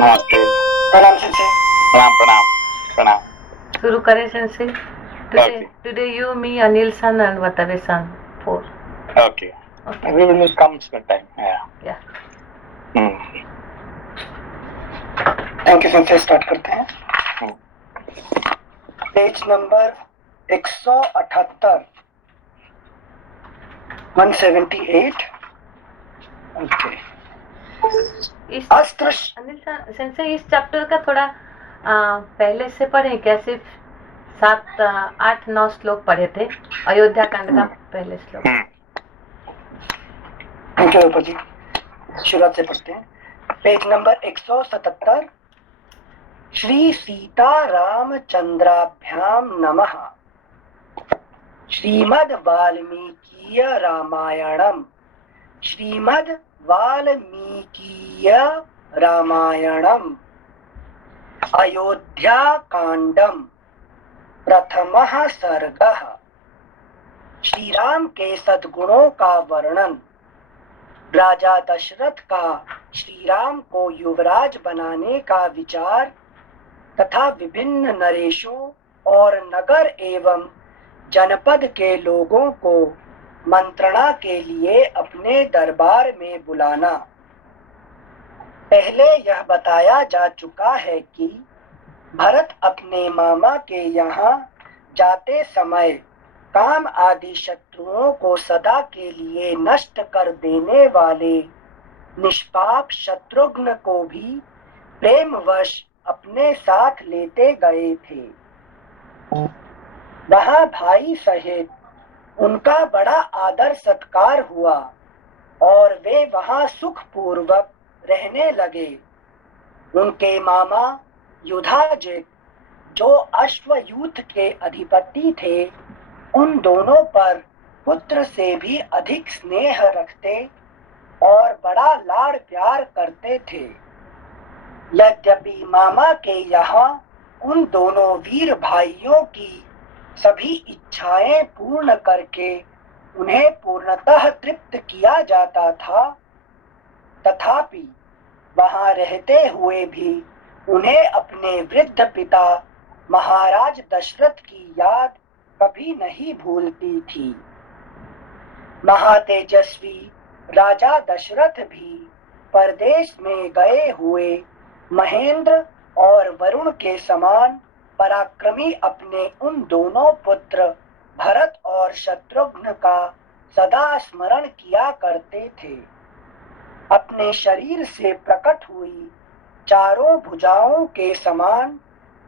नमस्ते। प्रणाम सेंसे। प्रणाम प्रणाम प्रणाम। शुरू करें sensei. Today Okay. Today you, me, Anil san and Watabe san. 4. Okay. Okay. We will come some time. Yeah. Yeah. Thank you sensei. Start करते हैं। हम्म। Page number 178, 178। ओके। इस अस्त्र अनिल सेंसे इस चैप्टर का थोड़ा पहले से पढ़े क्या? सिर्फ 7, 8, 9 श्लोक पढ़े थे अयोध्या कांड का पहले श्लोक। थैंक यू रूपा जी। शुरुआत से पढ़ते हैं। Page number 177। श्री सीता रामचंद्राभ्याम नमः। श्रीमद् वाल्मीकीय रामायणम। श्रीमद् वाल्मीकीय रामायणम अयोध्या कांडम प्रथमः सर्गः। श्री राम के सद्गुणों का वर्णन। राजा दशरथ का श्री राम को युवराज बनाने का विचार तथा विभिन्न नरेशों और नगर एवं जनपद के लोगों को मंत्रणा के लिए अपने दरबार में बुलाना। पहले यह बताया जा चुका है कि भरत अपने मामा के यहाँ जाते समय काम आदि शत्रुओं को सदा के लिए नष्ट कर देने वाले निष्पाप शत्रुघ्न को भी प्रेमवश अपने साथ लेते गए थे। वहां भाई सहित उनका बड़ा आदर सत्कार हुआ और वे वहां सुखपूर्वक रहने लगे। उनके मामा युधाजित जो अश्वयूथ के अधिपति थे, उन दोनों पर पुत्र से भी अधिक स्नेह रखते और बड़ा लाड़ प्यार करते थे। यद्यपि मामा के यहाँ उन दोनों वीर भाइयों की सभी इच्छाएं पूर्ण करके उन्हें पूर्णतः तृप्त किया जाता था, तथापि वहां रहते हुए भी उन्हें अपने वृद्ध पिता महाराज दशरथ की याद कभी नहीं भूलती थी। महातेजस्वी राजा दशरथ भी परदेश में गए हुए महेंद्र और वरुण के समान पराक्रमी अपने उन दोनों पुत्र भरत और शत्रुघ्न का सदा स्मरण किया करते थे। अपने शरीर से प्रकट हुई चारों भुजाओं के समान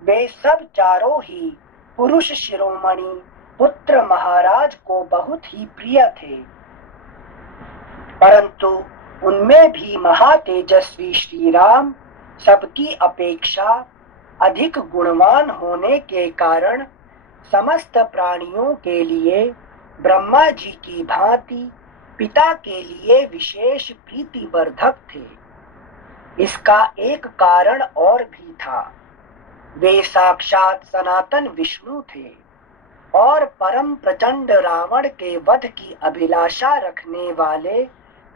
वे सब चारों ही पुरुष शिरोमणि पुत्र महाराज को बहुत ही प्रिय थे, परंतु उनमें भी महातेजस्वी श्री राम सबकी अपेक्षा अधिक गुणवान होने के कारण समस्त प्राणियों के लिए ब्रह्मा जी की भांति पिता के लिए विशेष प्रीतिवर्धक थे। इसका एक कारण और भी था। वे साक्षात सनातन विष्णु थे और परम प्रचंड रावण के वध की अभिलाषा रखने वाले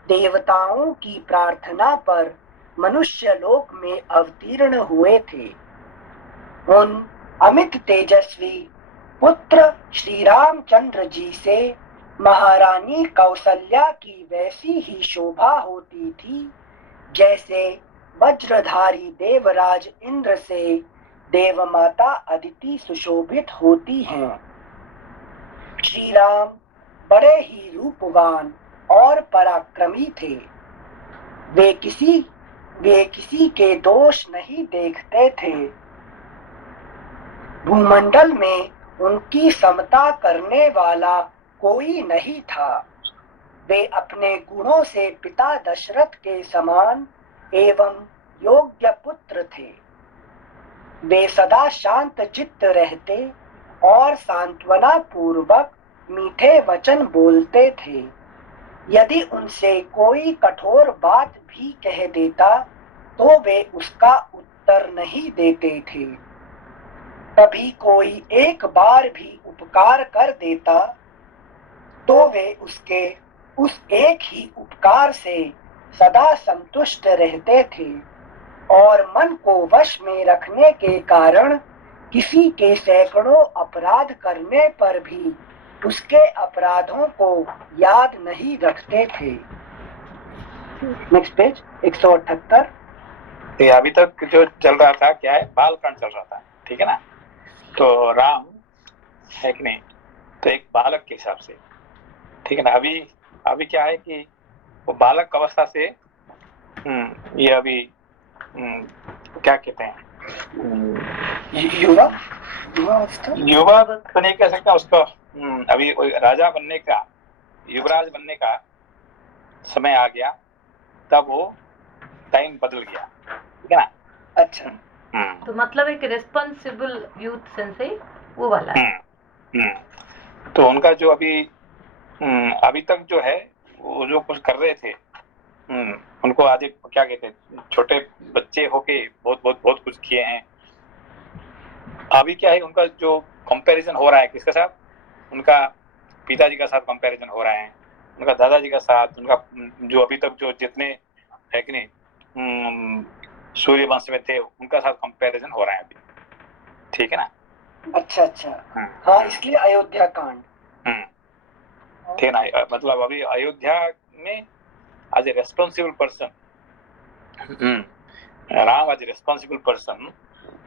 देवताओं की प्रार्थना पर मनुष्य लोक में अवतीर्ण हुए थे। उन अमित तेजस्वी पुत्र श्री रामचंद्र जी से महारानी कौसल्या की वैसी ही शोभा होती थी जैसे वज्रधारी देवराज इंद्र से देवमाता अदिति सुशोभित होती हैं। श्री राम बड़े ही रूपवान और पराक्रमी थे। वे किसी के दोष नहीं देखते थे। भूमंडल में उनकी समता करने वाला कोई नहीं था। वे अपने गुणों से पिता दशरथ के समान एवं योग्य पुत्र थे। वे सदा शांत चित्त रहते और सांत्वना पूर्वक मीठे वचन बोलते थे। यदि उनसे कोई कठोर बात भी कह देता तो वे उसका उत्तर नहीं देते थे। कभी कोई एक बार भी उपकार कर देता तो वे उसके उस एक ही उपकार से सदा संतुष्ट रहते थे और मन को वश में रखने के कारण किसी के सैकड़ों अपराध करने पर भी उसके अपराधों को याद नहीं रखते थे। Next page 178। तो अभी तक जो चल रहा था क्या है, बालकांड चल रहा था, ठीक है ना। तो राम है कि नहीं, तो एक बालक के हिसाब से, ठीक है ना। अभी क्या है कि वो बालक अवस्था से ये अभी क्या कहते हैं, युवा अवस्था, युवा तो नहीं कह सकता उसको। अभी राजा बनने का, युवराज बनने का समय आ गया, तब वो टाइम बदल गया, ठीक है ना। अच्छा, तो मतलब एक रिस्पॉन्सिबल यूथ सेंसे वो वाला है। तो उनका जो अभी तक जो है वो जो कुछ कर रहे थे, उनको आज क्या कहते हैं, छोटे बच्चे होके बहुत कुछ किए हैं। अभी क्या है, उनका जो कंपैरिजन हो रहा है किसके साथ, उनका पिताजी का साथ कंपैरिजन हो रहा है, उनका दादाजी का साथ, उनका जो अभी तक जो जितने है कि नहीं सूर्य वंश में थे उनका साथ कंपैरिजन हो रहा है अभी, ठीक है ना। अच्छा, हाँ, इसलिए अयोध्या कांड, ठीक है ना। मतलब अभी अयोध्या में as a responsible person, Ram as a responsible person,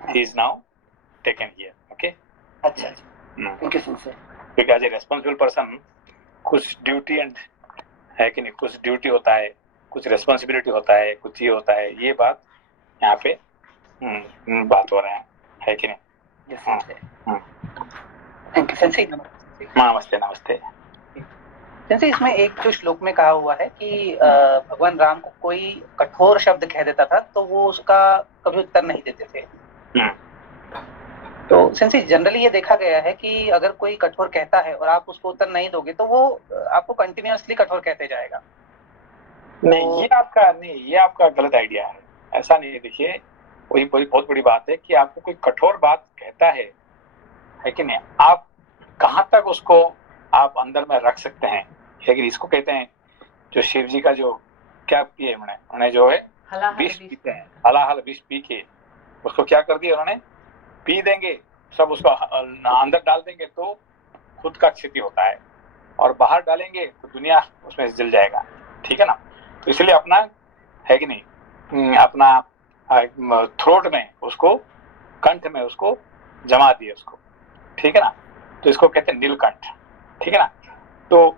he is now taken here, okay. अच्छा, थैंक यू सिंह। क्योंकि as a responsible person कुछ ड्यूटी एंड है कि नहीं, कुछ ड्यूटी होता है, कुछ रेस्पॉन्सिबिलिटी होता है, कुछ ये होता है, ये बात यहाँ पे बात हो रहा है कि नहीं। Thank you sensi. नमस्ते नमस्ते। जैसे इसमें एक जो श्लोक में कहा हुआ है कि भगवान राम को कोई कठोर शब्द कह देता था तो वो उसका कभी उत्तर नहीं देते थे। तो सिंसी जनरली ये देखा गया है कि अगर कोई कठोर कहता है और आप उसको उत्तर नहीं दोगे तो वो आपको कंटिन्यूअसली कठोर कहते जाएगा। नहीं, ये आपका गलत आइडिया है। ऐसा नहीं है। देखिए, वही बहुत बड़ी बात है कि आपको कोई कठोर बात कहता है कि नहीं, आप कहाँ तक उसको आप अंदर में रख सकते हैं। लेकिन इसको कहते हैं जो शिव जी का जो क्या पिए उन्हें जो है विष पीते हैं, हलाहल विष पी के उसको क्या कर दिया उन्होंने, पी देंगे सब, उसको अंदर डाल देंगे तो खुद का क्षति होता है, और बाहर डालेंगे तो दुनिया उसमें जल जाएगा, ठीक है ना। तो इसलिए अपना है कि नहीं, अपना थ्रोट में उसको, कंठ में उसको जमा दिए उसको, ठीक है ना। तो इसको कहते हैं नीलकंठ, ठीक है ना। तो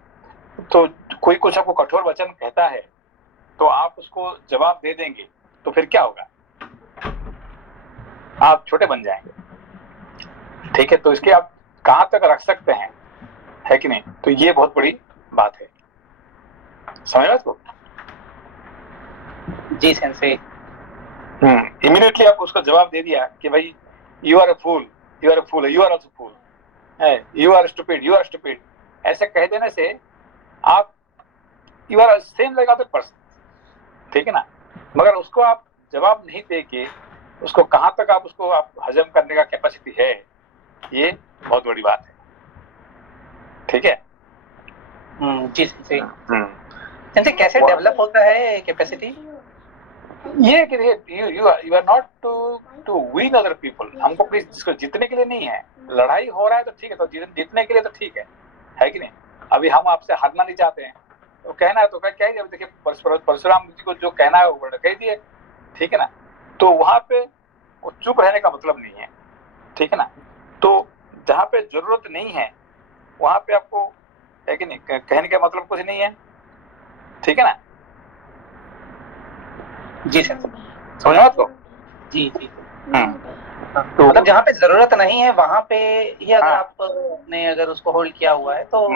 कोई कुछ आपको कठोर वचन कहता है तो आप उसको जवाब दे देंगे तो फिर क्या होगा, आप छोटे बन जाएंगे, ठीक है। तो इसके आप कहां तक रख सकते हैं, है कि नहीं। तो ये बहुत बड़ी बात है, समझ रहे हो। जी सेंसे। इमीडिएटली आप उसको जवाब दे दिया कि भाई you are a fool, you are a fool, you are also fool, you are stupid, you are stupid, ऐसे कह देने से आप you are same like other person, ठीक है ना। मगर उसको आप जवाब नहीं दे के उसको कहां तक आप उसको आप हजम करने का कैपेसिटी है, ये बहुत बड़ी बात है, ठीक है। जी सेंसे कैसे डेवलप होता है कैपेसिटी। ये कि you are not to win other people. हमको किसी जीतने के लिए नहीं है, लड़ाई हो रहा है तो ठीक है, तो जीतने के लिए तो ठीक है कि नहीं। अभी हम आपसे हारना नहीं चाहते हैं, तो कहना है तो क्या ही, देखिए परशुराम जी को जो कहना है वो कह दिए, ठीक है ना। तो वहां पे वो चुप रहने का मतलब नहीं है, ठीक है ना। तो जहाँ पे जरूरत नहीं है वहां पे आपको है कि नहीं कहने का मतलब कुछ नहीं है, ठीक है ना। जी सर, समझ में आपको। जी तो मतलब जहाँ पे जरूरत नहीं है वहां पे ही अगर आपने अगर उसको होल्ड किया हुआ है तो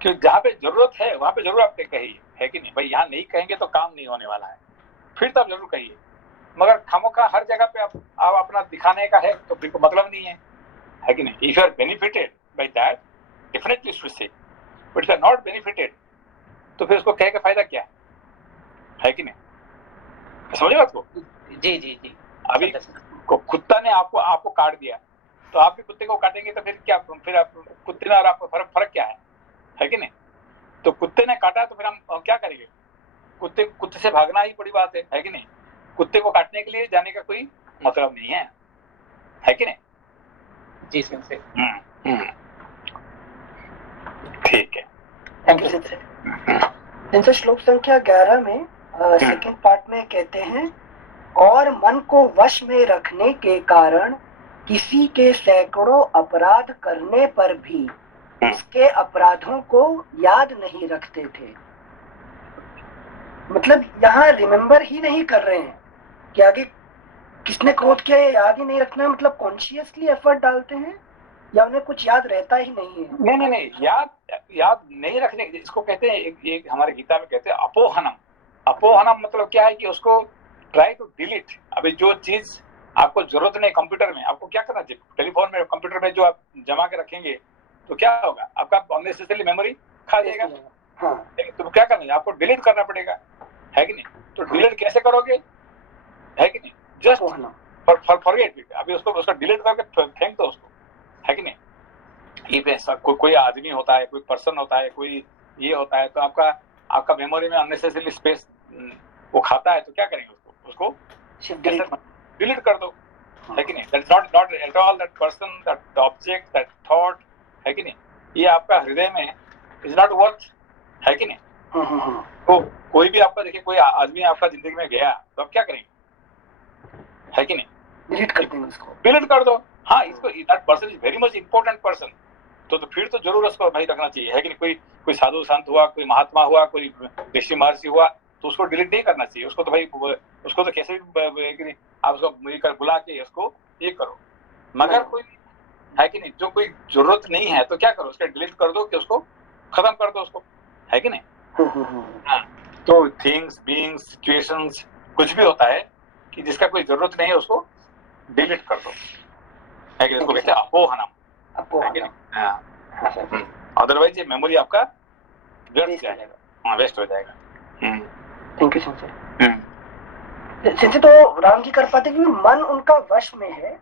कि जहाँ पे जरूरत है वहां पे जरूर आप कहिए, है कि नहीं। भाई यहाँ नहीं कहेंगे तो काम नहीं होने वाला है, फिर तो आप जरूर कहिए। मगर खामोखा हर जगह पे आप अपना दिखाने का है तो फिर को मतलब नहीं है कि नहीं। If you are benefited by that definitely should say, but if you are not benefited तो फिर उसको कह के फायदा क्या है कि नहीं। समझे बात को। जी अभी कुत्ता ने आपको काट दिया तो आप भी कुत्ते को काटेंगे तो फिर क्या, फिर आप कुत्ते में और आपको फर्क क्या है कि नहीं। तो कुत्ते ने काटा तो फिर हम क्या करेंगे, कुत्ते से भागना ही बड़ी बात है कि नहीं। कुत्ते को काटने के लिए जाने का कोई मतलब नहीं है कि नहीं? जी सेंसे। ठीक है, थैंक यू सेंसे। सेंसे श्लोक संख्या 11 में सेकंड पार्ट में कहते हैं, और मन को वश में रखने के कारण किसी के सैकड़ों अपराध करने पर भी उसके अपराधों को याद नहीं रखते थे। मतलब यहाँ रिमेम्बर ही नहीं कर रहे हैं कि आगे किसने क्रोध किया है, याद ही नहीं रखना, मतलब कॉन्शियसली एफर्ट डालते हैं या उन्हें कुछ याद रहता ही नहीं है? नहीं, याद नहीं रखने, इसको कहते हैं, एक हमारे गीता में कहते हैं अपोहनम। अपोहनम मतलब क्या है कि उसको ट्राई टू डिलीट। अभी जो चीज आपको जरूरत नहीं, कंप्यूटर में आपको क्या करना चाहिए, टेलीफोन में, कंप्यूटर में जो आप जमा के रखेंगे तो क्या होगा, आपका अननेसेसरी मेमोरी खा जाएगा। हाँ। तो क्या करना है, आपको डिलीट करना पड़ेगा, है कि नहीं? तो डिलीट कैसे करोगे, है कि नहीं? Just forget it. अभी उसको डिलीट करके फेंक दो उसको, है कि नहीं? ये कोई आदमी होता है, कोई पर्सन होता है, कोई ये होता है, तो आपका मेमोरी में अननेसेसरी स्पेस वो खाता है, तो क्या करेंगे उसको डिलीट कर दो, है कि नहीं? That's not at all that person, that object, that thought, है कि नहीं? ये आपका हृदय में इज नॉट वर्थ, है कि नहीं? तो कोई भी आपका, देखिए कोई आदमी आपका जिंदगी में गया तो आप क्या करेंगे, है कि नहीं? डिलीट कर देंगे उसको, डिलीट कर दो। हाँ, इसको that person is very much important person, तो फिर तो जरूर उसको भाई रखना चाहिए, है कि नहीं? कोई साधु संत हुआ, कोई महात्मा हुआ, कोई ऋषि महर्षि हुआ, तो उसको डिलीट नहीं करना चाहिए। उसको तो भाई, उसको तो कैसे भी आप उसको बुला के उसको ये करो, मगर कोई, है कि नहीं, जो कोई जरूरत नहीं है तो क्या करो, उसके डिलीट कर दो, कि उसको खत्म कर दो उसको, है कि नहीं? तो थिंग्स, बीइंग्स, सिचुएशंस, कुछ भी होता है कि जिसका कोई जरूरत नहीं है उसको डिलीट कर दो, है कि नहीं? इसको कहते हैं अपोहनम। अदरवाइज ये मेमोरी आपका व्यर्थ जाएगा, हाँ, वेस्ट हो जाएगा। Thank you sensei. तो राम जी कर पाते कि मन उनका वश में है,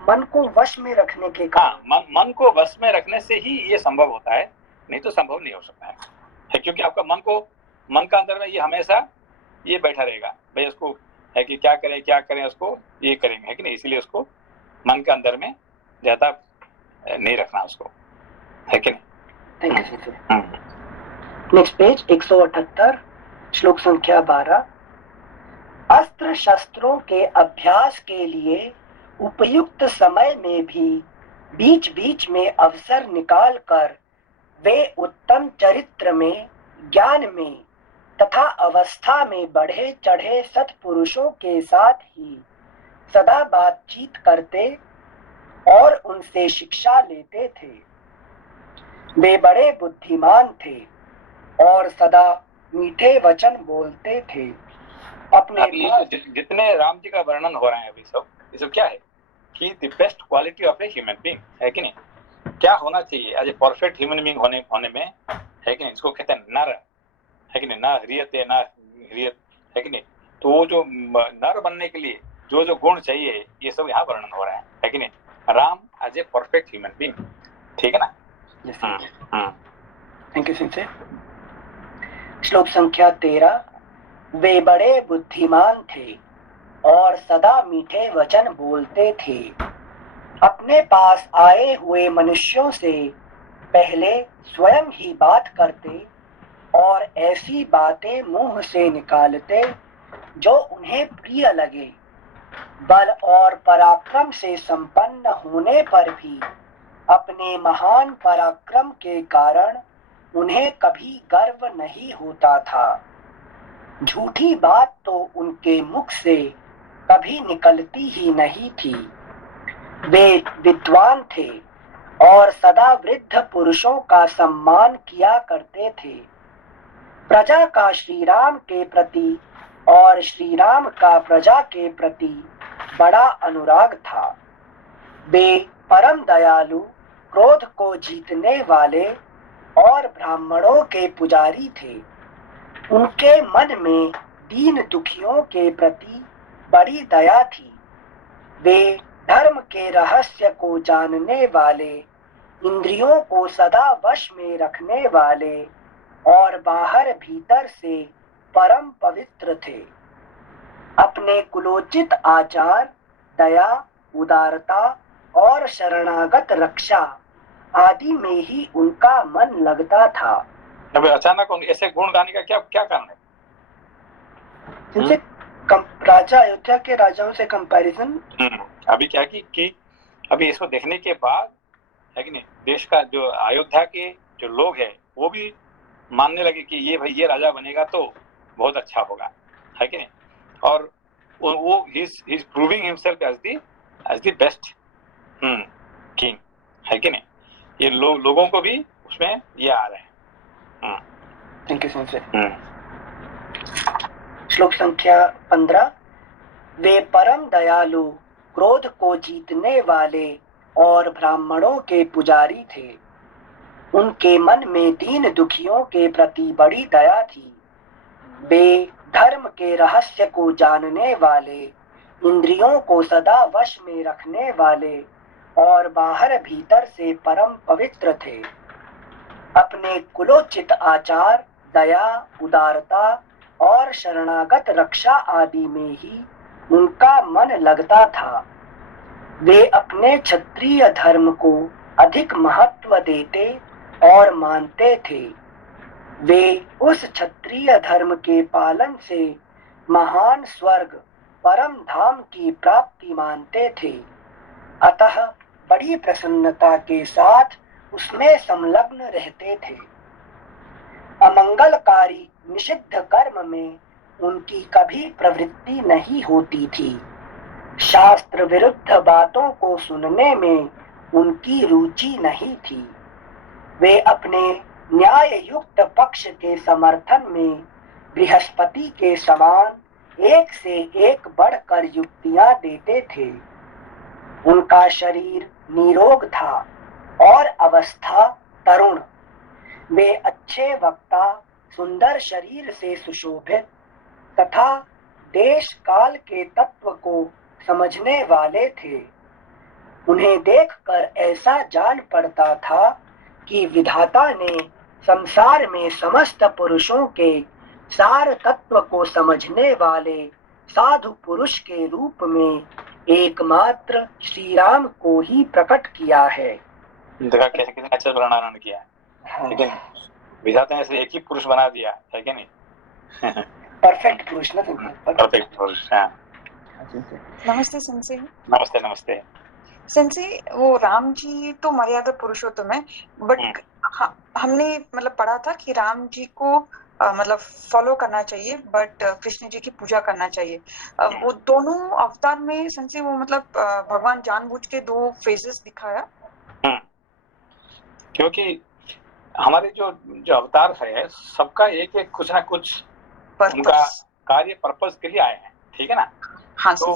मन को वश में रखने के कारण, हाँ, मन को वश में रखने से ही ये संभव होता है, नहीं तो संभव नहीं हो सकता है, क्योंकि आपका मन का अंदर में ये हमेशा ये बैठा रहेगा, भाई उसको है कि क्या करें उसको ये करेंगे, है कि नहीं? इसीलिए उसको मन के अंदर में ज्यादा नहीं रखना उसको, है कि नहीं? Thank you sensei. Next page 178, श्लोक संख्या 12। अस्त्र शस्त्रों के अभ्यास के लिए उपयुक्त समय में भी बीच बीच में अवसर निकालकर वे उत्तम चरित्र में, ज्ञान में तथा अवस्था में बढ़े चढ़े सत्पुरुषों के साथ ही सदा बातचीत करते और उनसे शिक्षा लेते थे। वे बड़े बुद्धिमान थे और सदा मीठे वचन बोलते थे। अपने जितने राम जी का वर्णन हो रहा है अभी सब, ये सब क्या है कि the best quality of a human being, है कि नहीं? क्या होना चाहिए as a perfect human being होने में, है कि नहीं? इसको कहते हैं नर, है कि नहीं? ना हरियत है, ना हरियत, है कि नहीं? तो वो जो नर बनने के लिए जो गुण चाहिए, ये सब यहाँ वर्णन हो रहा है कि नहीं? Ram as a perfect human being, ठीक है ना? Thank you sensei. श्लोक संख्या 13। वे बड़े बुद्धिमान थे और सदा मीठे वचन बोलते थे। अपने पास आए हुए मनुष्यों से पहले स्वयं ही बात करते और ऐसी बातें मुंह से निकालते जो उन्हें प्रिय लगे। बल और पराक्रम से संपन्न होने पर भी अपने महान पराक्रम के कारण उन्हें कभी गर्व नहीं होता था। झूठी बात तो उनके मुख से कभी निकलती ही नहीं थी। वे विद्वान थे और सदा वृद्ध पुरुषों का सम्मान किया करते थे। प्रजा का श्री राम के प्रति और श्री राम का प्रजा के प्रति बड़ा अनुराग था। वे परम दयालु, क्रोध को जीतने वाले और ब्राह्मणों के पुजारी थे। उनके मन में दीन दुखियों के प्रति बड़ी दया थी। वे धर्म के रहस्य को जानने वाले, इंद्रियों को सदा वश में रखने वाले और बाहर भीतर से परम पवित्र थे। अपने कुलोचित आचार, दया, उदारता और शरणागत रक्षा आदि में ही उनका मन लगता था। अब अचानक ऐसे गुण गाने का क्या क्या कारण है? जिनसे राजा अयोध्या के राजाओं से कंपैरिजन। अभी क्या कि अभी इसको देखने के बाद है कि नहीं, देश का जो अयोध्या के जो लोग हैं वो भी मानने लगे कि ये भाई ये राजा बनेगा तो बहुत अच्छा होगा, है कि नहीं। और वो he is proving himself as the best king, है कि नहीं। ये लोगों को भी उसमें ये आ रहे हैं। Thank you sir. श्लोक संख्या 15। वे परम दयालु, क्रोध को जीतने वाले और ब्राह्मणों के पुजारी थे। उनके मन में दीन दुखियों के प्रति बड़ी दया थी। वे धर्म के रहस्य को जानने वाले, इंद्रियों को सदा वश में रखने वाले और बाहर भीतर से परम पवित्र थे। अपने कुलोचित आचार, दया, उदारता और शरणागत रक्षा आदि में ही उनका मन लगता था। वे अपने क्षत्रिय धर्म को अधिक महत्व देते और मानते थे। वे उस क्षत्रिय धर्म के पालन से महान स्वर्ग, परम धाम की प्राप्ति मानते थे। अतः बड़ी प्रसन्नता के साथ उसमें संलग्न रहते थे। अमंगलकारी निषिद्ध कर्म में उनकी कभी प्रवृत्ति नहीं होती थी। शास्त्र विरुद्ध बातों को सुनने में उनकी रुचि नहीं थी। वे अपने न्याय युक्त पक्ष के समर्थन में बृहस्पति के समान एक से एक बढ़कर युक्तियां देते थे। उनका शरीर निरोग था और अवस्था तरुण। वे अच्छे वक्ता, सुंदर शरीर से सुशोभित तथा देश काल के तत्व को समझने वाले थे। उन्हें देखकर ऐसा जान पड़ता था कि विधाता ने संसार में समस्त पुरुषों के सार तत्व को समझने वाले साधु पुरुष के रूप में एकमात्र श्री राम को ही प्रकट किया है। देखा कैसे कितने अच्छा वर्णन किया है, ठीक है। विधाता ने एक ही पुरुष बना दिया है कि नहीं। परफेक्ट पुरुष ना, परफेक्ट पुरुष। हाँ। नमस्ते सेंसे। नमस्ते नमस्ते सेंसे, वो राम जी तो मर्यादा पुरुषोत्तम है, बट हमने मतलब पढ़ा था कि राम जी को मतलब फॉलो करना चाहिए, बट कृष्ण जी की पूजा करना चाहिए। वो दोनों अवतार में सेंसे वो मतलब भगवान जानबूझ के दो फेजेस दिखाया। क्योंकि हमारे जो अवतार है सबका एक एक कुछ ना कुछ उनका कार्य पर्पस के लिए आए हैं, ठीक है ना। हाँ, तो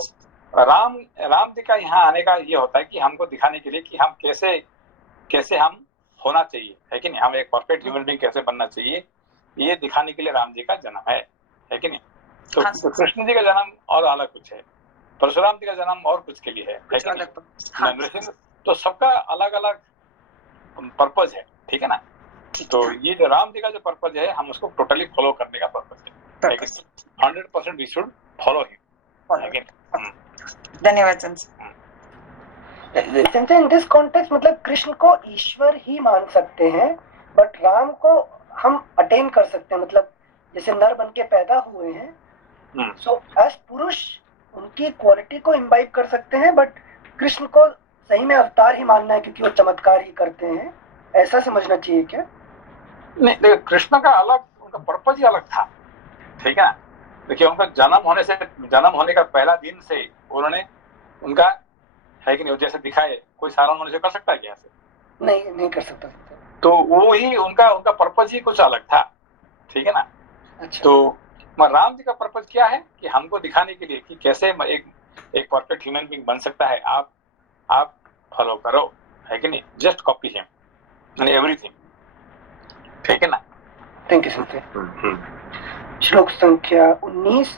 राम जी का यहाँ आने का ये होता है कि हमको दिखाने के लिए कि हम कैसे हम होना चाहिए, है कि नहीं। हम एक परफेक्ट ह्यूमन बीइंग कैसे बनना चाहिए, ये दिखाने के लिए राम जी का जन्म है कि नहीं। तो कृष्ण जी का जन्म और अलग कुछ है, परशुराम जी का जन्म और कुछ के लिए है कि नहीं। तो सबका अलग अलग पर्पज है, ठीक है ना। तो ये जो राम जी का जो पर्पज है हम उसको टोटली फॉलो करने का पर्पज है, 100% वी शुड फॉलो हिम। धन्यवाद इन दिस कॉन्टेक्स्ट मतलब कृष्ण को ईश्वर ही मान सकते हैं, बट राम को हम अटेन कर सकते हैं, मतलब जैसे नर बन के पैदा हुए हैं, सो एज पुरुष उनकी क्वालिटी को इम्बाइब कर सकते हैं, बट कृष्ण को सही में अवतार ही मानना है क्योंकि वो चमत्कार ही करते हैं, ऐसा समझना चाहिए क्या? नहीं, देखिए कृष्ण का अलग, उनका पर्पज ही अलग था, ठीक है ना। देखिए उनका जन्म होने का पहला दिन से उन्होंने उनका है कि नहीं, जैसे दिखाए कोई साधारण मनुष्य कर सकता है क्या ऐसे? नहीं कर सकता। तो वो ही उनका पर्पज ही कुछ अलग था, ठीक है ना। अच्छा। तो राम जी का पर्पज क्या है कि हमको दिखाने के लिए कि कैसे एक परफेक्ट ह्यूमन बीइंग बन सकता है। आप फॉलो करो, है कि नहीं, just copy him in everything, ठीक है ना। Thank you sir. श्लोक संख्या 19।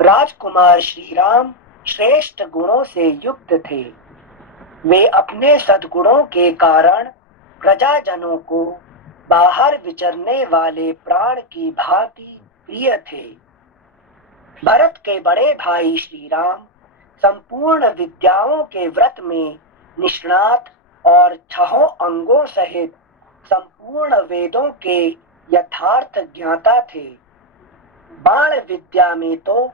राजकुमार श्री राम श्रेष्ठ गुणों से युक्त थे। वे अपने सद्गुणों के कारण प्रजाजनों को बाहर विचरने वाले प्राण की भांति प्रिय थे। भरत के बड़े भाई श्री राम संपूर्ण विद्याओं के व्रत में निष्णात और 6 अंगों सहित संपूर्ण वेदों के यथार्थ ज्ञाता थे। बाण विद्या में तो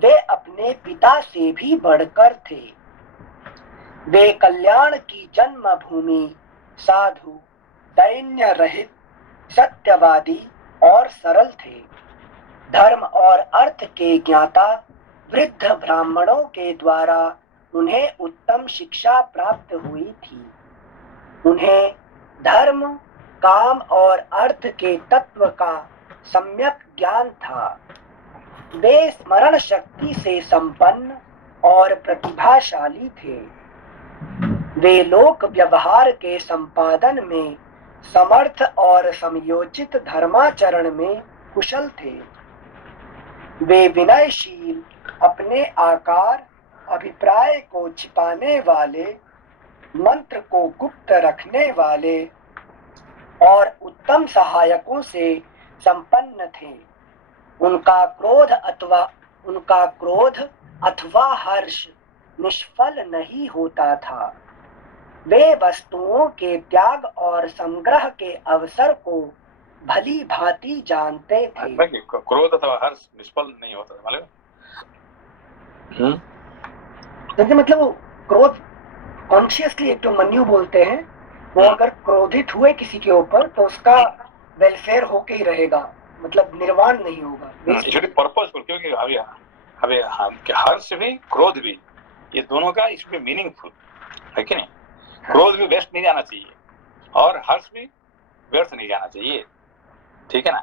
वे अपने पिता से भी बढ़कर थे। वे कल्याण की जन्मभूमि, साधु, दैन्य रहित, सत्यवादी और सरल थे। धर्म और अर्थ के ज्ञाता वृद्ध ब्राह्मणों के द्वारा उन्हें उत्तम शिक्षा प्राप्त हुई थी। उन्हें धर्म, काम और अर्थ के तत्व का सम्यक ज्ञान था। वे स्मरण शक्ति से संपन्न और प्रतिभाशाली थे। वे लोक व्यवहार के संपादन में समर्थ और समयोचित धर्माचरण में कुशल थे। वे विनयशील, अपने आकार, अभिप्राय को छिपाने वाले, मंत्र को गुप्त रखने वाले और उत्तम सहायकों से संपन्न थे। उनका क्रोध अथवा हर्ष निष्फल नहीं होता था। वे वस्तुओं के त्याग और संग्रह के अवसर को भली भांति जानते थे। क्रोध अथवा हर्ष निष्फल नहीं होता था, मालूम? जैसे मतलब वो क्रोध कॉन्शियसली, एक तो मन्यु बोलते हैं, वो अगर क्रोधित हुए किसी के ऊपर तो उसका वेलफेयर होके ही रहेगा, मतलब निर्वाण नहीं होगा। पर्पसफुल, क्योंकि अभी हर्ष भी क्रोध भी, ये दोनों का इसमें मीनिंगफुल है कि नहीं? क्रोध भी वेस्ट नहीं जाना चाहिए और हर्ष भी व्यर्थ नहीं जाना चाहिए, ठीक है ना?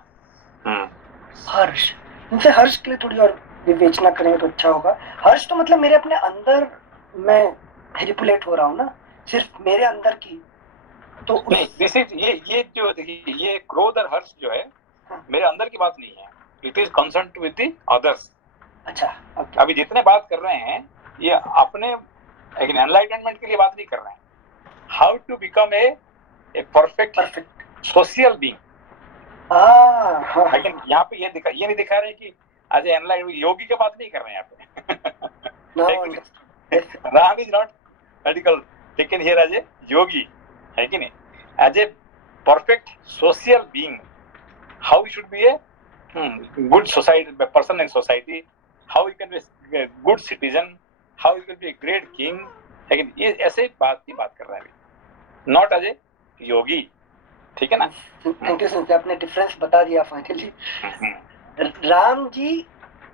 हर्ष, इनसे हर्ष के लिए थोड़ी और विवेचना करें तो अच्छा होगा। हर्ष तो मतलब मेरे अपने अंदर मैं मैनिपुलेट हो रहा हूँ ना, सिर्फ मेरे अंदर की, तो नहीं, दिस इज ये जो देखिए, ये क्रोध और हर्ष जो है मेरे अंदर की बात नहीं है, it is concern with the others. अच्छा, अभी जितने बात कर रहे हैं ये अपने एक एनलाइटनमेंट के लिए बात नहीं कर रहे हैं, how to become a perfect social being. लेकिन यहाँ पे ये नहीं दिखा रहे कि आज एनलाइटमेंट योगी की बात नहीं कर रहे हैं यहाँ पे। Ram is not medical taken here as a yogi, है कि नहीं? As a perfect social being, how he should be a good society person in society, how he can be a good citizen, how he can be a great king. लेकिन ये ऐसे बात की बात कर रहे हैं, नॉट एज ए योगी, ठीक है ना? थैंक यू सर, आपने डिफरेंस बता दिया फाइनली। राम जी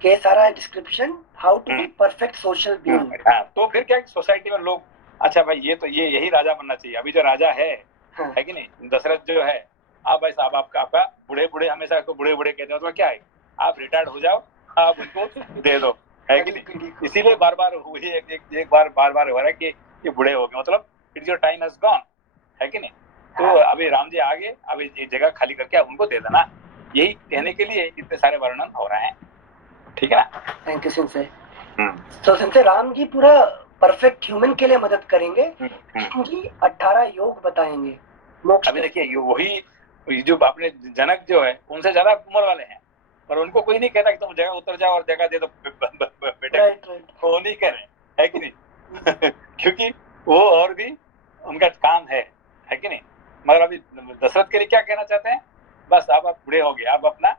के सारा description, how to be perfect social being. तो फिर क्या सोसाइटी में लोग, अच्छा भाई ये तो ये यही राजा बनना चाहिए, अभी जो राजा है कि नहीं, दशरथ जो है, आप भाई साहब आपका बूढ़े हमेशा को बूढ़े कहते हो, तो क्या है, आप रिटायर्ड हो जाओ, आप उनको दे दो, है कि नहीं? इसीलिए बार बार हो रहा है कि ये बूढ़े हो गए, मतलब it's your time has gone, है कि नहीं? तो अभी राम जी आगे, अभी एक जगह खाली करके उनको दे देना, यही कहने के लिए इतने सारे वर्णन हो रहे हैं, ठीक है ना? Thank you sensei. तो सिंसे राम जी पूरा परफेक्ट ह्यूमन के लिए मदद करेंगे, जी 18 योग बताएंगे मोक्ष। अभी देखिए वही जो अपने जनक जो है उनसे ज्यादा उम्र वाले हैं, पर उनको कोई नहीं कहता कि तुम जगह उतर जाओ और जगह दे दो बेटे, वो नहीं कह रहे, है कि नहीं? क्योंकि वो और भी उनका काम है कि नहीं? मगर अभी दशरथ के लिए क्या कहना चाहते हैं, बस आप बूढ़े हो गए, आप अपना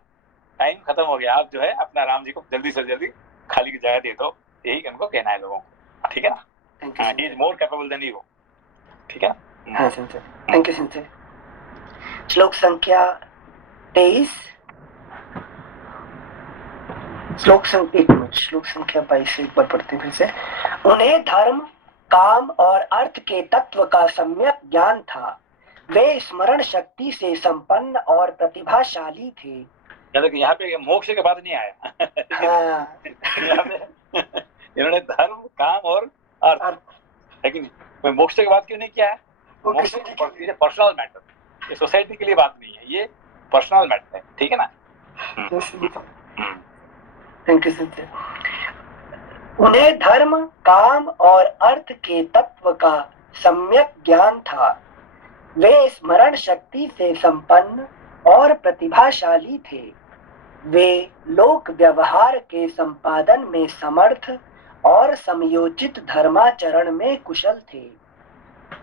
टाइम खत्म हो गया, आप जो है अपना राम जी को जल्दी से जल्दी खाली की जगह दे दो, यही उनको कहना है लोगों को, ठीक है ना? He is more capable than you, ठीक है ना? हाँ सिंसे, थैंक यू सिंसे। श्लोक संख्या 23, श्लोक संख्या 22 एक बार पढ़ते फिर से। उन्हें धर्म, काम और अर्थ के तत्व का सम्यक ज्ञान था। वे स्मरण शक्ति से संपन्न और प्रतिभाशाली थे। यहाँ पे मोक्ष के बाद नहीं आया। यहाँ पे इन्होंने धर्म, काम और अर्थ, है कि नहीं? मोक्ष के बाद क्यों नहीं किया है? मोक्ष पर्सनल मैटर, ये सोसाइटी के लिए बात नहीं है, ये पर्सनल मैटर है, ठीक है ना? Thank you sir. उन्हें धर्म, काम और अर्थ के तत्व का सम्यक ज्ञान था। वे स्मरण शक्ति से संपन्न और प्रतिभाशाली थे। वे लोक व्यवहार के संपादन में समर्थ और समयोचित धर्माचरण में कुशल थे।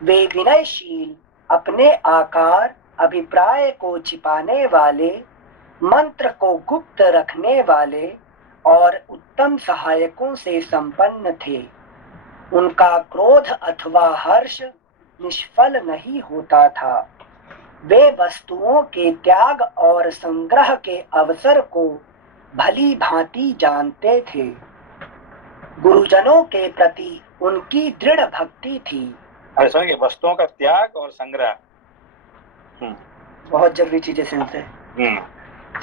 वे विनयशील, अपने आकार, अभिप्राय को छिपाने वाले, मंत्र को गुप्त रखने वाले और उत्तम सहायकों से संपन्न थे। उनका क्रोध अथवा हर्ष निष्फल नहीं होता था। वे वस्तुओं के त्याग और संग्रह के अवसर को भली भांति जानते थे। गुरुजनों के प्रति उनकी दृढ़ भक्ति थी। अरे सुनिए, वस्तुओं का त्याग और संग्रह बहुत जरूरी चीजें सुनते।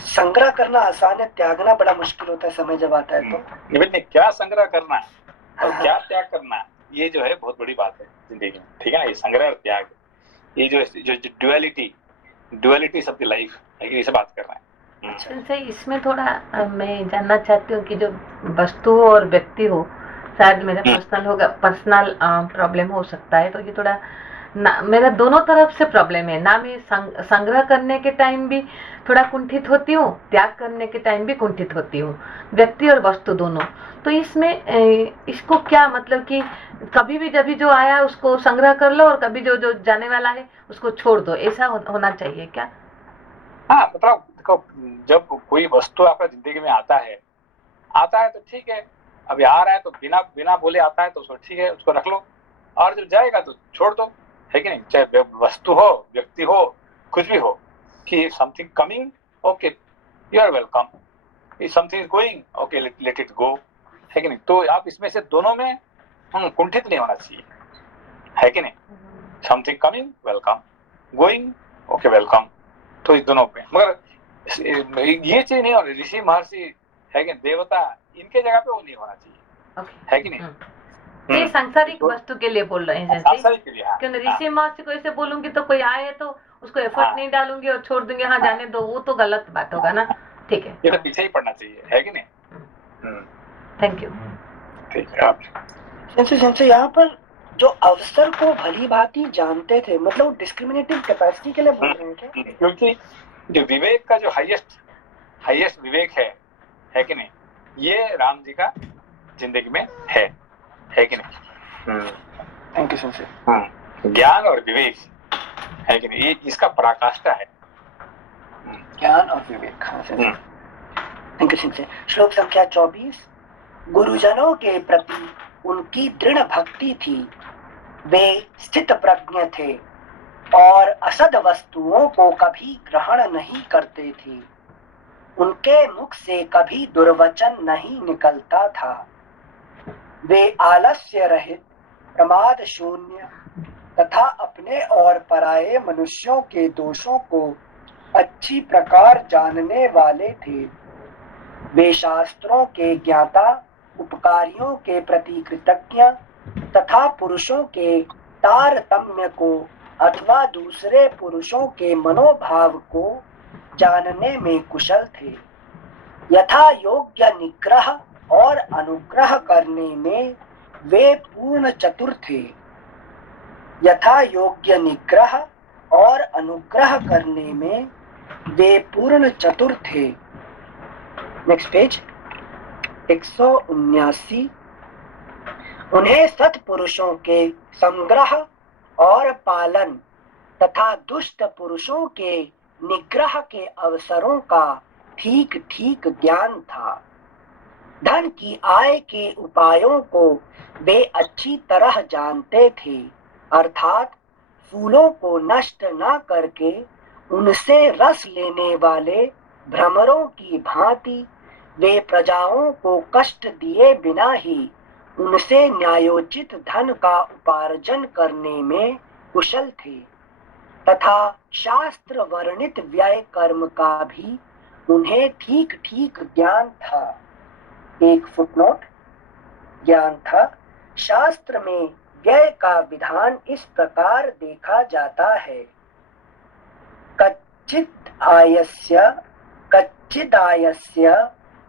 संग्रह करना आसान है, त्यागना बड़ा मुश्किल होता है समय जब आता है तो। नहीं, क्या संग्रह करना और क्या त्याग करना, ये जो है बहुत बड़ी बात है जिंदगी में, ठीक है ना। ये संग्रह और त्याग, ये जो ड्युअलिटी ऑफ द लाइफ, इसे बात कर रहे हैं। अच्छा, इसमें थोड़ा मैं जानना चाहती हूँ कि जो वस्तु हो और व्यक्ति हो, शायद मेरा पर्सनल प्रॉब्लम हो सकता है, तो ये थोड़ा मेरा दोनों तरफ से प्रॉब्लम है ना। मैं संग्रह करने के टाइम भी थोड़ा कुंठित होती हूँ, त्याग करने के टाइम भी कुंठित होती हूँ, व्यक्ति और वस्तु दोनों। तो इसमें इसको क्या मतलब कि कभी भी जब भी जो आया उसको संग्रह कर लो और कभी जो जाने वाला है उसको छोड़ दो, ऐसा होना चाहिए क्या? हाँ, मतलब देखो, जब कोई वस्तु आपका जिंदगी में आता है तो ठीक है, अभी आ रहा है तो बिना बोले आता है तो ठीक है, उसको रख लो, और जब जाएगा तो छोड़ दो, है कि नहीं। चाहे वस्तु हो, व्यक्ति हो, कुछ भी हो, कि something coming, okay, you are welcome, if something is going, okay, let it go, है कि नहीं। तो आप इसमें से दोनों में कुंठित नहीं होना चाहिए, है कि नहीं। Something coming, welcome, going, okay, welcome, तो इस दोनों पे। मगर ये चीज नहीं हो रही, ऋषि महर्षि है कि देवता, इनके जगह पे वो नहीं होना चाहिए, है कि नहीं। ये सांसारिक वस्तु के लिए बोल रहे हैं, सांसारिक के लिए। क्यों ऋषि महर्षि को ऐसे बोलूंगी तो कोई आए तो उसको एफर्ट नहीं डालूंगी और छोड़ दूंगी, हाँ जाने दो, वो तो गलत बात होगा ना। ठीक है, ये तो पीछे ही पड़ना चाहिए, है कि नहीं। Thank you. ठीक है, आप सेंसे यहाँ पर जो अवसर को भली भांति जानते थे, मतलब डिस्क्रिमिनेटिव कैपेसिटी के लिए बोल रहे हैं क्या? क्योंकि जो विवेक का जो हाईएस्ट विवेक है कि नहीं, ये राम जी का जिंदगी में है कि नहीं। Thank you sensei. ज्ञान और विवेक, है कि नहीं, ये इसका पराकाष्ठा है, ज्ञान और विवेक। Thank you sensei. श्लोक संख्या 24। गुरुजनों के प्रति उनकी दृढ़ भक्ति थी। वे स्थित प्रज्ञ थे और असद वस्तुओं को कभी ग्रहण नहीं करते थे। उनके मुख से कभी दुर्वचन नहीं निकलता था। वे आलस्य रहित, प्रमाद शून्य तथा अपने और पराये मनुष्यों के दोषों को अच्छी प्रकार जानने वाले थे। वे शास्त्रों के ज्ञाता, उपकारियों के प्रति कृतज्ञ तथा पुरुषों के तारतम्य को अथवा दूसरे पुरुषों के मनोभाव को जानने में कुशल थे। यथा योग्य निग्रह और अनुग्रह करने में वे पूर्ण चतुर थे। यथा योग्य निग्रह और अनुग्रह करने में वे पूर्ण चतुर थे। Next page 179। उन्हें सत्पुरुषों के संग्रह और पालन तथा दुष्ट पुरुषों के निग्रह के अवसरों का ठीक ठीक ज्ञान था। धन की आय के उपायों को वे अच्छी तरह जानते थे, अर्थात फूलों को नष्ट न करके उनसे रस लेने वाले भ्रमरों की भांति वे प्रजाओं को कष्ट दिए बिना ही उनसे न्यायोचित धन का उपार्जन करने में कुशल थे तथा शास्त्र वर्णित व्यय कर्म का भी उन्हें ठीक ठीक ज्ञान था। एक फुटनोट, ज्ञान था। शास्त्र में व्यय का विधान इस प्रकार देखा जाता है। कच्चिदायस्य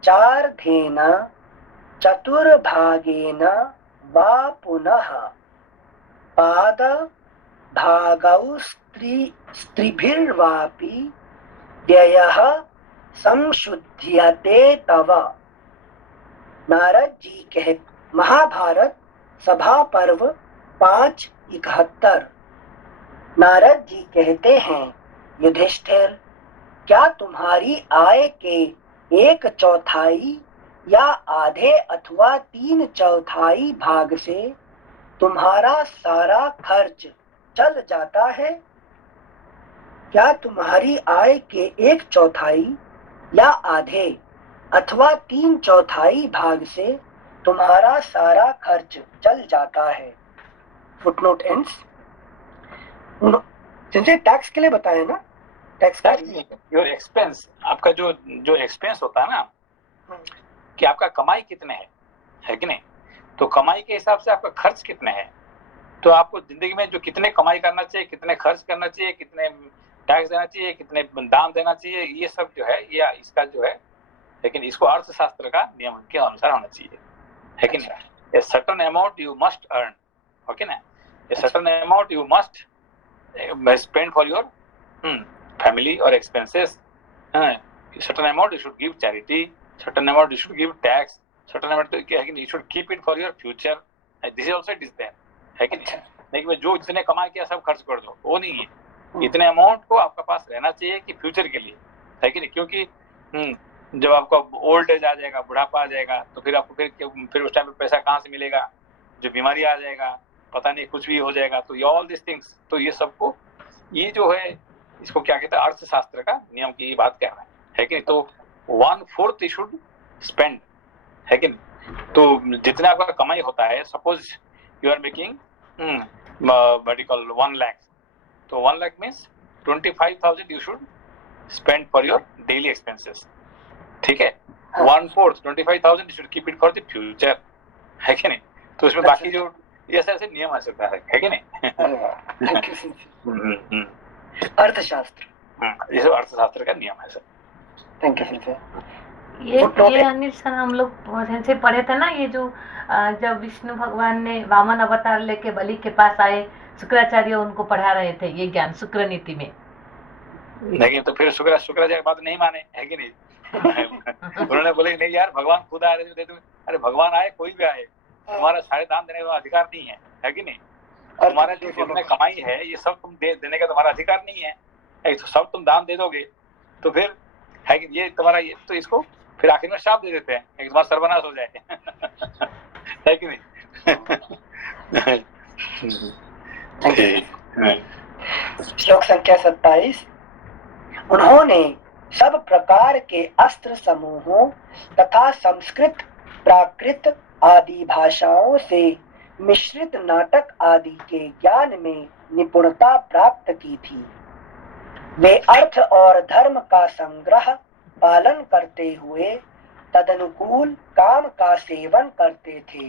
चार्धेन चतुर्भागेन वा पुनः पाद भागौ स्त्रिभिर्वापि व्ययः संशुद्ध्यते तव। नारद जी कह महाभारत सभा पर्व 5:71। नारद जी कहते हैं, युधिष्ठिर, क्या तुम्हारी आय के 1/4 या आधे अथवा 3/4 भाग से तुम्हारा सारा खर्च चल जाता है? क्या तुम्हारी आय के 1/4 या आधे अथवा 3/4 भाग से तुम्हारा सारा खर्च चल जाता है? Footnote ends. जिनसे टैक्स के लिए बताया ना, टैक्स योर एक्सपेंस, आपका जो एक्सपेंस होता है ना, कि आपका कमाई कितने है कि नहीं, तो कमाई के हिसाब से आपका खर्च कितने हैं। तो आपको जिंदगी में जो कितने कमाई करना चाहिए, कितने खर्च करना चाहिए, कितने टैक्स देना चाहिए, कितने दाम देना चाहिए, ये सब जो है, या इसका जो है, लेकिन इसको अर्थशास्त्र का नियम के अनुसार होना चाहिए, है कि नहीं। A certain amount you must earn, okay ना, a certain amount you must spend for your family or expenses. Certain amount you should give charity, certain amount you should give tax, certain amount you should keep it for your future. This is also it is there, है कि नहीं। लेकिन जो जितने कमा के सब खर्च कर दो, वो नहीं है। इतने अमाउंट को आपका पास रहना चाहिए कि फ्यूचर के लिए, है कि नहीं। क्योंकि जब आपका ओल्ड एज आ जाएगा, बुढ़ापा आ जाएगा, तो फिर आपको फिर उस टाइम पे पैसा कहाँ से मिलेगा, जो बीमारी आ जाएगा, पता नहीं कुछ भी हो जाएगा। तो ये ऑल दिस थिंग्स, तो ये सबको, ये जो है, इसको क्या कहते हैं, अर्थशास्त्र का नियम की बात कर रहे हैं, है कि नहीं। तो 1/4 शुड स्पेंड, है कि नहीं। तो जितना आपका कमाई होता है, suppose you are making medical 1 lakh, तो 1 lakh means 25,000 you should spend for your daily expenses, ठीक है। 1/4 25,000 you should keep it for the future, है कि नहीं। तो इसमें बाकी जो ऐसे ऐसे नियम आ सकता है कि नहीं। अर्थशास्त्र, ये सब अर्थशास्त्र का नियम है सर। Thank you sir. ये अनिल सर, हम लोग बहुत से पढ़े थे ना, ये जो जब विष्णु भगवान ने वामन अवतार लेके बलि के पास आए, शुक्राचार्य उनको पढ़ा रहे थे ये ज्ञान शुक्र नीति में। लेकिन तो फिर शुक्राचार्य बात नहीं माने, है कि नहीं। उन्होंने बोले नहीं यार, भगवान खुद आ रहे थे। अरे भगवान आए, कोई भी आए, तुम्हारा सारे दान देने का अधिकार नहीं है कि नहीं। तुम्हारा जो जितने कमाई है, ये सब तुम देने का तुम्हारा अधिकार नहीं है। तो सब तुम दान दे दोगे, तो फिर है कि ये तुम्हारा, ये तो इसको फिर आखिर में शाप दे देते हैं कि तुम्हारा सर्वनाश हो जाए, है कि नहीं। श्लोक संख्या 27। उन्होंने सब प्रकार के अस्त्र समूहों तथा संस्कृत, प्राकृत आदि भाषाओं से मिश्रित नाटक आदि के ज्ञान में निपुणता प्राप्त की थी। वे अर्थ और धर्म का संग्रह पालन करते हुए तदनुकूल काम का सेवन करते थे।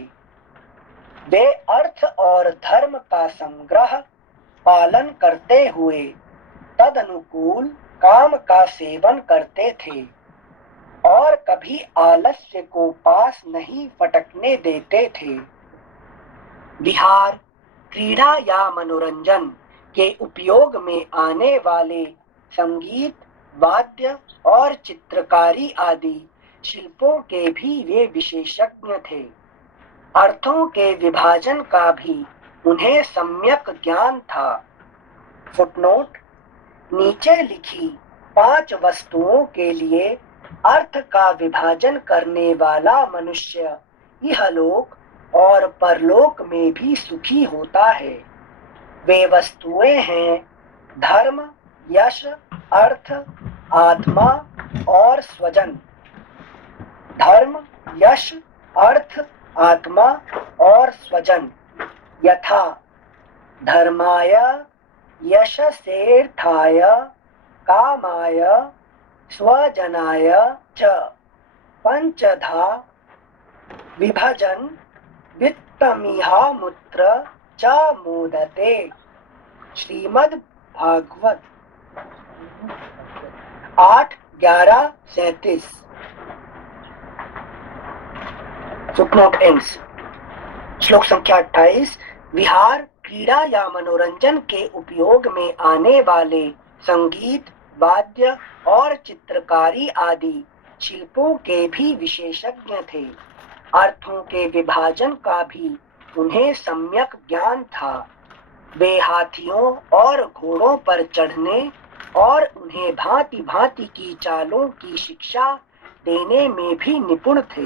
वे अर्थ और धर्म का संग्रह पालन करते हुए तदनुकूल काम का सेवन करते थे और कभी आलस्य को पास नहीं फटकने देते थे। विहार, क्रीड़ा या मनोरंजन के उपयोग में आने वाले संगीत, वाद्य और चित्रकारी आदि शिल्पों के भी वे विशेषज्ञ थे। अर्थों के विभाजन का भी उन्हें सम्यक ज्ञान था। फुटनोट: नीचे लिखी 5 वस्तुओं के लिए अर्थ का विभाजन करने वाला मनुष्य इहलोक और परलोक में भी सुखी होता है। वे वस्तुएं हैं धर्म, यश, अर्थ, आत्मा और स्वजन। धर्म, यश, अर्थ, आत्मा और स्वजन। यथा धर्माय, यशसेर्थाय, कामाय, स्वजनाय च पंचधा विभजन वित्तमिहामुत्र च मोदते। श्रीमद् भागवत 8:11-37। Footnote ends. श्लोक संख्या 28। विहार, क्रीड़ा या मनोरंजन के उपयोग में आने वाले संगीत, वाद्य और चित्रकारी आदि शिल्पों के भी विशेषज्ञ थे। अर्थों के विभाजन का भी उन्हें सम्यक ज्ञान था। वे हाथियों और घोड़ों पर चढ़ने और उन्हें भांति भांति की चालों की शिक्षा देने में भी निपुण थे।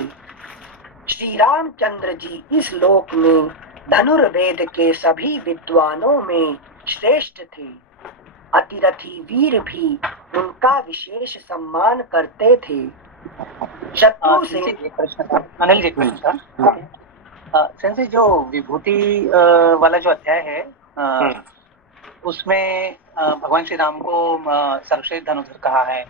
श्री रामचंद्र जी इस लोक में धनुर्वेद के सभी विद्वानों में श्रेष्ठ थे। अतिरथी वीर भी उनका विशेष सम्मान करते थे। शत्रु से एक प्रश्न था, अनिल जी प्रश्न था। सेंसी जो विभूति वाला जो अध्याय है उसमें भगवान श्री राम को सर्वश्रेष्ठ धनुर्धर कहा है,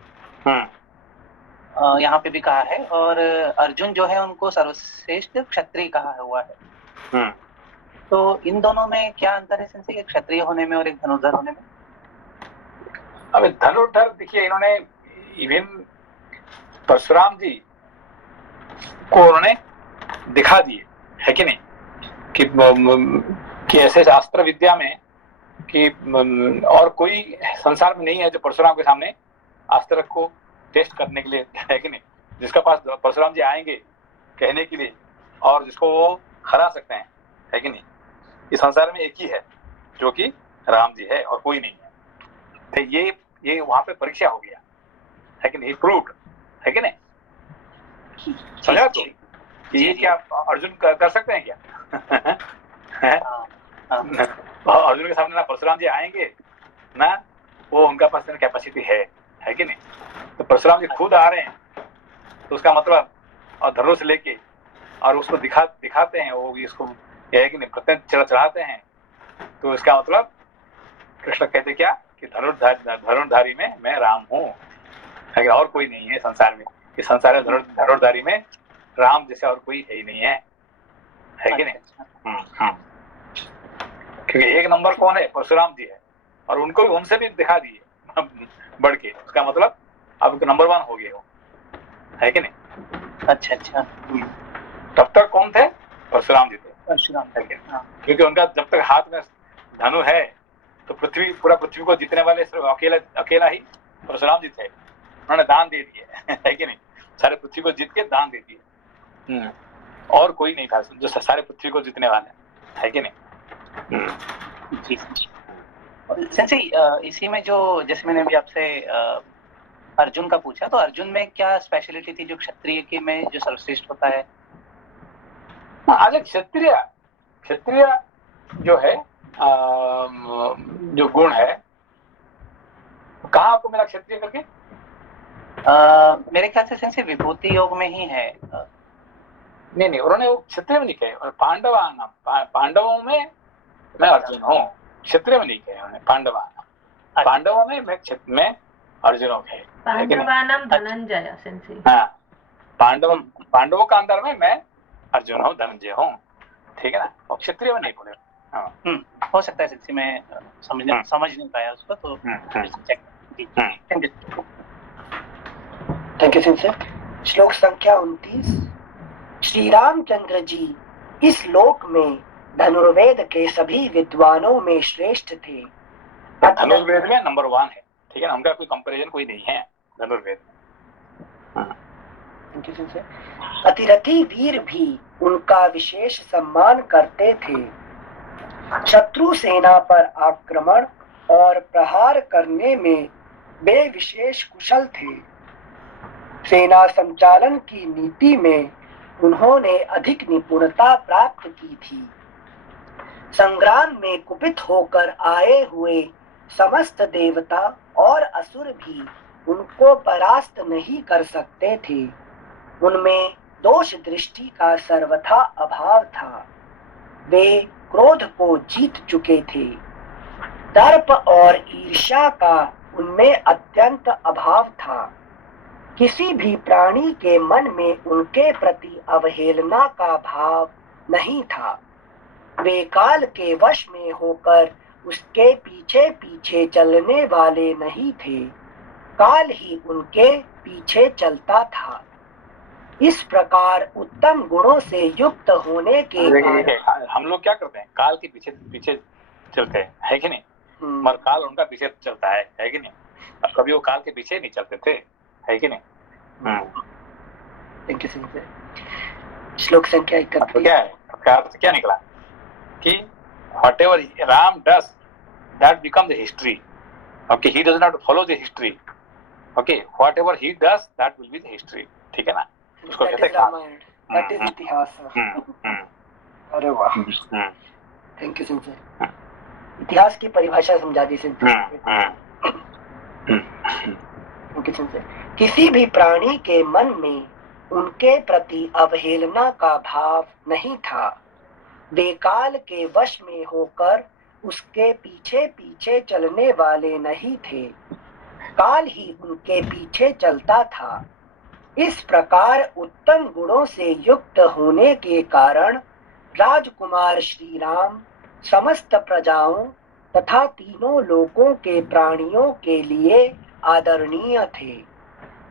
यहाँ पे भी कहा है, और अर्जुन जो है उनको सर्वश्रेष्ठ क्षत्रिय कहा हुआ है। तो इन दोनों में क्या अंतर है सेंसी, एक क्षत्रिय होने में और एक धनुर्धर होने में? अब धनुर्धर देखिए, इन्होंने इवन परशुराम जी को उन्होंने दिखा दिए है कि नहीं, कि ऐसे शास्त्र विद्या में कि और कोई संसार में नहीं है जो परशुराम के सामने अस्त्र को टेस्ट करने के लिए है कि नहीं, जिसका पास परशुराम जी आएंगे कहने के लिए और जिसको वो हरा सकते हैं है कि नहीं। इस संसार में एक ही है जो कि राम जी है और कोई नहीं है। तो ये वहां पे परीक्षा हो गया है कि नहीं, प्रूव्ड है कि नहीं, समझा? तो ये क्या अर्जुन कर सकते हैं क्या? अर्जुन के सामने ना परशुराम जी आएंगे ना वो उनका पास कैपेसिटी है कि नहीं। तो परशुराम जी खुद आ रहे हैं तो उसका मतलब, और धनुष लेके और उसको दिखाते हैं, वो इसको यह है कि नहीं, प्रत्यंग चढ़ाते हैं, तो इसका मतलब कृष्ण कहते क्या कि धनुर्धारी में मैं राम हूँ, लेकिन और कोई नहीं है संसार में। इस संसार में धनुर्धारी में राम जैसे और कोई है ही नहीं है कि नहीं। क्योंकि एक नंबर कौन है? परशुराम जी है, और उनको भी उनसे भी दिखा दिए बढ़ के, उसका मतलब अब नंबर 1 हो गए हो है कि नहीं। अच्छा तब तक कौन थे? परशुराम जी थे। परशुराम थे, क्योंकि उनका जब तक हाथ में धनु है तो पूरा पृथ्वी को जीतने वाले सिर्फ अकेला ही परशुराम जी थे। उन्होंने दान दे दिए है कि नहीं, सारे पृथ्वी को जीत के दान दे दिए, और कोई नहीं था जो सारे पृथ्वी को जीतने वाले है कि नहीं। सेंसी इसी में जो जैसे मैंने अभी आपसे अर्जुन का पूछा, तो अर्जुन में क्या स्पेशलिटी थी जो क्षत्रिय के में जो सर्वश्रेष्ठ होता है? आज क्षत्रिय जो है जो गुण है, कहाँ आपको मिला क्षत्रिय करके? मेरे ख्याल से सेंसी विभूति योग में ही है। नहीं, उन्होंने वो क्षत्रिय में नहीं कहे, पांडवों में मैं अर्जुन हूँ, क्षत्रिय में नहीं कहे उन्होंने। पांडवों में मैं अर्जुन हूँ, पांडवानाम धनंजय सेंसी। हाँ, पांडवों का अंदर में मैं अर्जुन हूँ, धनंजय हूँ, ठीक है ना, और क्षत्रिय में नहीं बोले। हो सकता है सेंसी में समझ नहीं पाया उसको, तो थैंक यू सेंसी। श्लोक संख्या 29। श्री रामचंद्र जी इस लोक में धनुर्वेद के सभी विद्वानों में श्रेष्ठ थे। धनुर्वेद में नंबर 1 है, ठीक है ना, उनका कोई कंपैरिजन कोई नहीं है धनुर्वेद। अतिरथी वीर भी उनका विशेष सम्मान करते थे। शत्रु सेना पर आक्रमण और प्रहार करने में वे विशेष कुशल थे। सेना संचालन की नीति में उन्होंने अधिक निपुणता प्राप्त की थी। संग्राम में कुपित होकर आए हुए समस्त देवता और असुर भी उनको परास्त नहीं कर सकते थे। उनमें दोष दृष्टि का सर्वथा अभाव था। वे क्रोध को जीत चुके थे। दर्प और ईर्ष्या का उनमें अत्यंत अभाव था। किसी भी प्राणी के मन में उनके प्रति अवहेलना का भाव नहीं था। वे काल के वश में होकर उसके पीछे पीछे चलने वाले नहीं थे, काल ही उनके पीछे चलता था। इस प्रकार उत्तम गुणों से युक्त होने के कारण हम लोग क्या करते हैं? काल के पीछे चलते हैं, है कि नहीं? मगर काल उनका पीछे चलता है कि नहीं? कभी वो काल के पीछे नहीं चलते थे, है कि नहीं? Thank you sir. श्लोक संख्या 31। तो क्या है, उसका अर्थ क्या निकला कि whatever Ram does, that becomes the history. Okay, he does not follow the history. Okay, whatever he does, that will be the history. ठीक है ना? उसको That कहते is हैं रामायण, that is इतिहास सर। अरे वाह, थैंक यू सर। इतिहास की परिभाषा समझा दी सर। Thank you sir. किसी भी प्राणी के मन में उनके प्रति अवहेलना का भाव नहीं था। वे काल के वश में होकर उसके पीछे पीछे चलने वाले नहीं थे, काल ही उनके पीछे चलता था। इस प्रकार उत्तम गुणों से युक्त होने के कारण राजकुमार श्री राम समस्त प्रजाओं तथा तीनों लोकों के प्राणियों के लिए आदरणीय थे।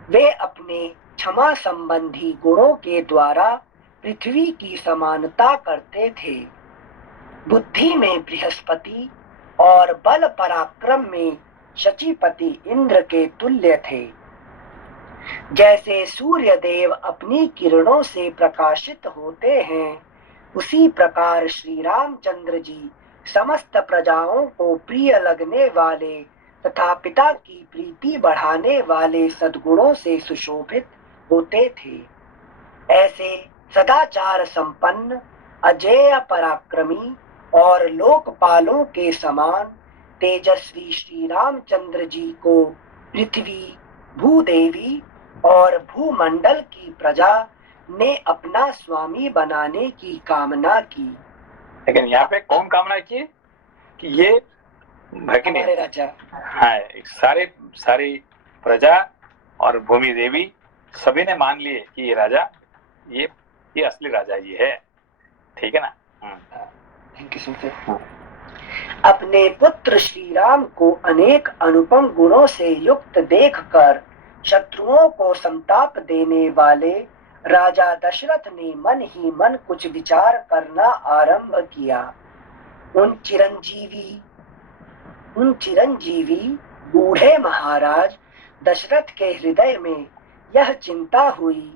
वे अपने क्षमा संबंधी गुणों के द्वारा पृथ्वी की समानता करते थे। बुद्धि में बृहस्पति और बल पराक्रम में शचीपति इंद्र के तुल्य थे। जैसे सूर्य देव अपनी किरणों से प्रकाशित होते हैं, उसी प्रकार श्री रामचंद्र जी समस्त प्रजाओं को प्रिय लगने वाले तथा पिता की प्रीति बढ़ाने वाले सद्गुणों से सुशोभित होते थे। ऐसे सदाचार संपन्न, अजेय पराक्रमी और लोकपालों के समान तेजस्वी श्री रामचंद्र जी को पृथ्वी, भूदेवी और भूमंडल की प्रजा ने अपना स्वामी बनाने की कामना की। लेकिन यहाँ पे कौन कामना की कि ये हमारे राजा, हाँ, सारी प्रजा और भूमि देवी सभी ने मान लिए कि ये राजा, ये असली राजा ये है, ठीक है ना? Thank you sir. अपने पुत्र श्री राम को अनेक अनुपम गुणों से युक्त देखकर शत्रुओं को संताप देने वाले राजा दशरथ ने मन ही मन कुछ विचार करना आरंभ किया। उन चिरंजीवी बूढ़े महाराज दशरथ के हृदय में यह चिंता हुई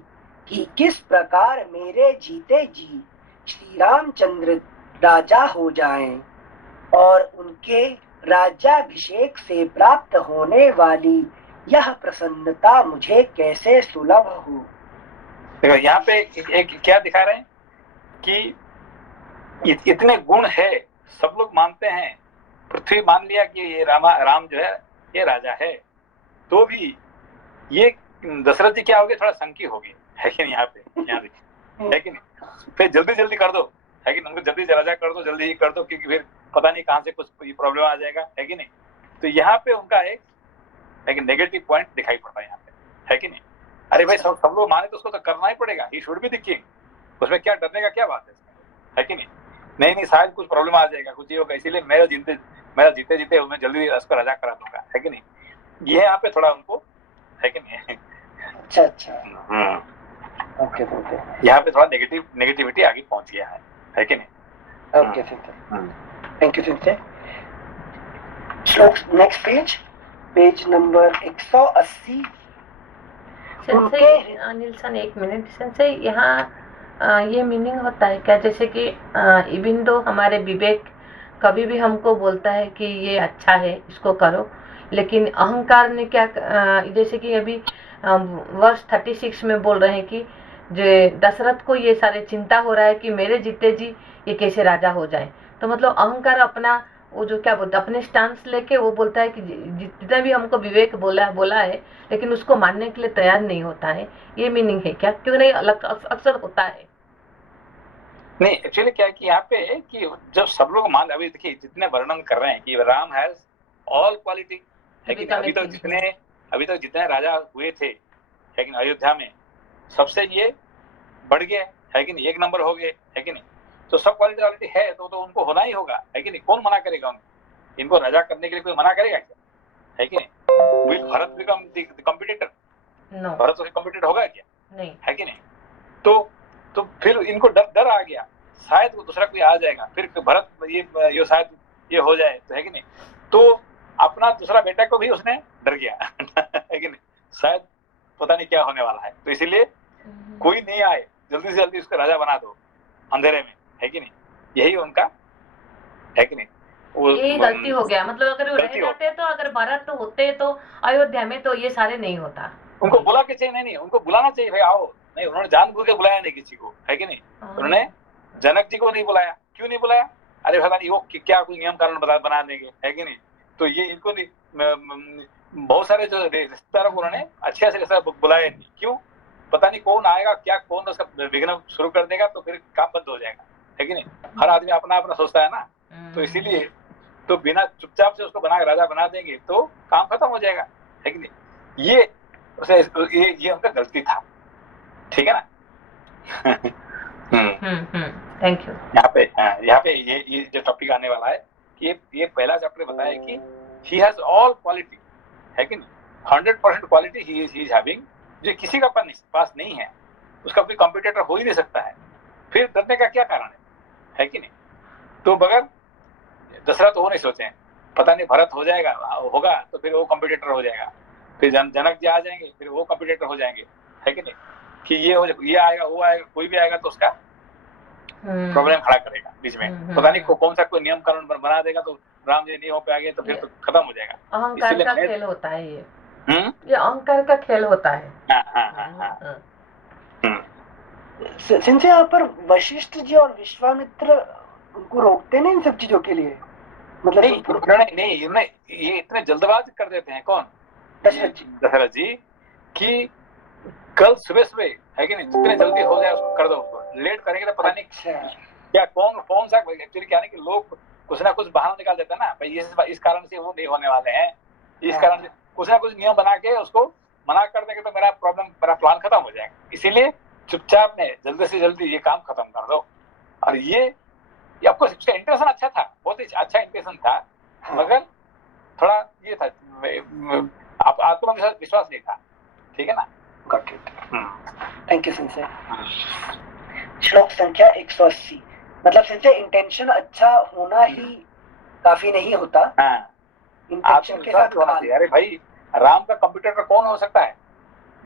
कि किस प्रकार मेरे जीते जी श्री रामचंद्र राजा हो जाएं और उनके राज्याभिषेक से प्राप्त होने वाली यह प्रसन्नता मुझे कैसे सुलभ हो। देखो यहाँ पे एक क्या दिखा रहे हैं कि इतने गुण है, सब लोग मानते हैं, पृथ्वी मान लिया कि ये राम जो है ये राजा है, तो भी ये दशरथ जी क्या हो गए, थोड़ा संकी हो गए, है कि नहीं? यहाँ देखिए, है कि नहीं? फिर जल्दी कर दो, है कि नहीं? उनको जल्दी राजा कर दो, जल्दी ही कर दो, क्योंकि फिर पता नहीं कहाँ से कुछ प्रॉब्लम आ जाएगा, है कि नहीं? तो यहाँ पे उनका एक नेगेटिव पॉइंट दिखाई पड़ रहा है यहाँ पे, है कि नहीं? अरे भाई सब लोग माने तो उसको तो करना ही पड़ेगा, ही शुड बी द किंग, उसमें क्या डरने का क्या बात है, है कि नहीं? नहीं शायद कुछ प्रॉब्लम आ जाएगा, कुछ ये होगा, इसीलिए मेरा जीते जीते मैं जल्दी उसको राजा करा दूंगा, है कि नहीं? ये यहाँ पे थोड़ा उनको, है कि नहीं? अच्छा। ओके। यहाँ पे थोड़ा नेगेटिविटी आगे पहुंच गया है कि नहीं? Okay thank you sir. श्लोक next page number 180। Anil sir एक मिनट से यहाँ ये मीनिंग होता है क्या, जैसे कि इवन दो हमारे विवेक कभी भी हमको बोलता है कि ये अच्छा है इसको करो, लेकिन अहंकार ने क्या, जैसे कि अभी वर्ष 36 में बोल रहे हैं कि जो दशरथ को ये सारे चिंता हो रहा है कि मेरे जीते जी ये कैसे राजा हो जाए, तो मतलब अहंकार अपना वो जो क्या बोलता है अपने स्टांस लेके वो बोलता है कि जितना भी हमको विवेक बोला है, लेकिन उसको मानने के लिए तैयार नहीं होता है। ये मीनिंग है क्या? क्यों नहीं, अक्सर होता है। नहीं, एक्चुअली क्या है कि यहाँ पे कि जब सब लोग मान, अभी देखिए जितने वर्णन कर रहे हैं कि राम हैज ऑल क्वालिटी, है कि अभी तक जितने राजा हुए थे, लेकिन अयोध्या में सबसे ये बढ़ गए, है कि नहीं? एक नंबर हो गए, है कि नहीं? तो सब क्वालिटी ऑलरेडी है, तो उनको होना ही होगा, है कि नहीं? कौन मना करेगा उनको? इनको राजा करने के लिए कोई मना करेगा क्या, है कि नहीं? Will Bharat become the competitor? Bharat से कॉम्पिटिटर होगा क्या? नहीं, है कि नहीं? तो फिर इनको डर आ गया, शायद वो दूसरा कोई आ जाएगा, फिर भरत ये शायद ये हो जाए, तो है कि नहीं? तो अपना दूसरा बेटा को भी उसने डर गया है कि नहीं, शायद पता नहीं क्या होने वाला है, तो इसीलिए कोई नहीं आए, जल्दी से जल्दी उसको राजा बना दो अंधेरे में, है कि नहीं, यही उनका है कि नहीं, ये गलती हो गया। मतलब अगर वो रह जाते तो, अगर भरत तो होते तो अयोध्या में, तो ये सारे नहीं होता। उनको बुला के चाहिए, नहीं उनको बुलाना चाहिए, भाई आओ, नहीं उन्होंने जानबूझ के बुलाया नहीं किसी को, है कि नहीं, उन्होंने जनक जी को नहीं बुलाया, क्यों नहीं बुलाया, अरे पता नहीं वो क्या कोई नियम कानून बना देंगे, है कि नहीं, तो ये इनको नहीं, बहुत सारे जो रिश्तेदारों को उन्होंने अच्छे से बुलाया नहीं, क्यों, पता नहीं कौन आएगा, क्या कौन उसका विघ्न शुरू कर देगा, तो फिर काम बंद हो जाएगा, है कि नहीं, हर आदमी अपना अपना सोचता है ना, तो इसीलिए तो बिना चुपचाप से उसको राजा बना देंगे तो काम खत्म हो जाएगा, है कि नहीं, ये उनका गलती था, ठीक है ना। Thank you. यहाँ पे ये जो टॉपिक आने वाला है कि ये पहला चैप्टर बताया कि ही हैज ऑल क्वालिटी, है कि नहीं, 100% क्वालिटी ही इज हैविंग, जो किसी का पास नहीं है, उसका कोई कॉम्पिटिटर हो ही नहीं सकता है, फिर डरने का क्या कारण है कि नहीं, तो बगैर दशरथ वो नहीं सोचे, पता नहीं भरत हो जाएगा, होगा तो फिर वो कॉम्पिटिटर हो जाएगा, फिर जनक जी आ जाएंगे, फिर वो कॉम्पिटिटर हो जाएंगे, है कि नहीं, कि ये आएगा, वो आएगा, कोई भी आएगा तो उसका प्रॉब्लम खड़ा करेगा बीच में, पता नहीं कौन सा कोई नियम कानून बना देगा, तो राम जी नहीं हो पाएंगे तो फिर तो खत्म हो जाएगा। अहंकार का खेल होता है ये अहंकार का खेल होता है। सिंसे यहाँ पर वशिष्ठ जी और विश्वामित्र उनको रोकते नहीं इन सब चीजों के लिए, मतलब नहीं ये इतने जल्दबाज कर देते हैं, कौन, दशरथ जी की कल सुबह है कि नहीं, जितने जल्दी हो जाए उसको कर दो, उसको लेट करेंगे तो पता नहीं क्या कौन सा एक्चुअली क्या है कि लोग कुछ ना कुछ बहाना निकाल देते हैं ना, भाई इस कारण से वो नहीं होने वाले हैं, इस कारण से कुछ ना कुछ नियम बना के उसको मना कर देंगे तो मेरा प्लान खत्म हो जाएगा, इसीलिए चुपचाप में जल्दी से जल्दी ये काम खत्म कर दो। और ये आपको इसका इंटेंशन अच्छा था, बहुत ही अच्छा इंटेंशन था, मगर थोड़ा ये था, आत्मविश्वास नहीं था, ठीक है ना। Thank you Sanjay. श्लोक संख्या 180, मतलब संजय इंटेंशन अच्छा होना ही काफी नहीं होता, इंटेंशन के साथ होना चाहिए। अरे भाई राम का कंप्यूटर कौन हो सकता है,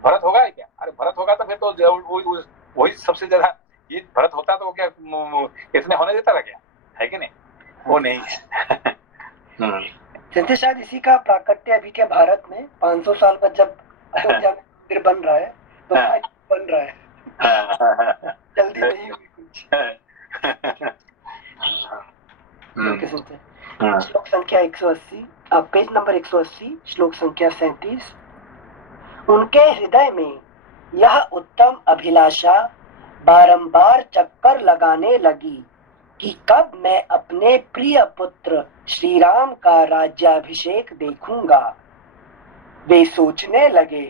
भरत होगा है क्या, अरे भरत होगा तो फिर तो वही सबसे ज्यादा, ये भरत होता तो वो क्या इतने होने देता था क्या, है कि नहीं, वो नहीं है। संजय शायद इसी का प्राकट्य अभी के भारत में 500 साल बाद जब अयोध्या मंदिर बन रहा है तो बन रहा है, जल्दी नहीं हुई कुछ। श्लोक संख्या 180, पेज नंबर 180, श्लोक संख्या 37। उनके हृदय में यह उत्तम अभिलाषा बारंबार चक्कर लगाने लगी कि कब मैं अपने प्रिय पुत्र श्री राम का राज्याभिषेक देखूंगा। वे सोचने लगे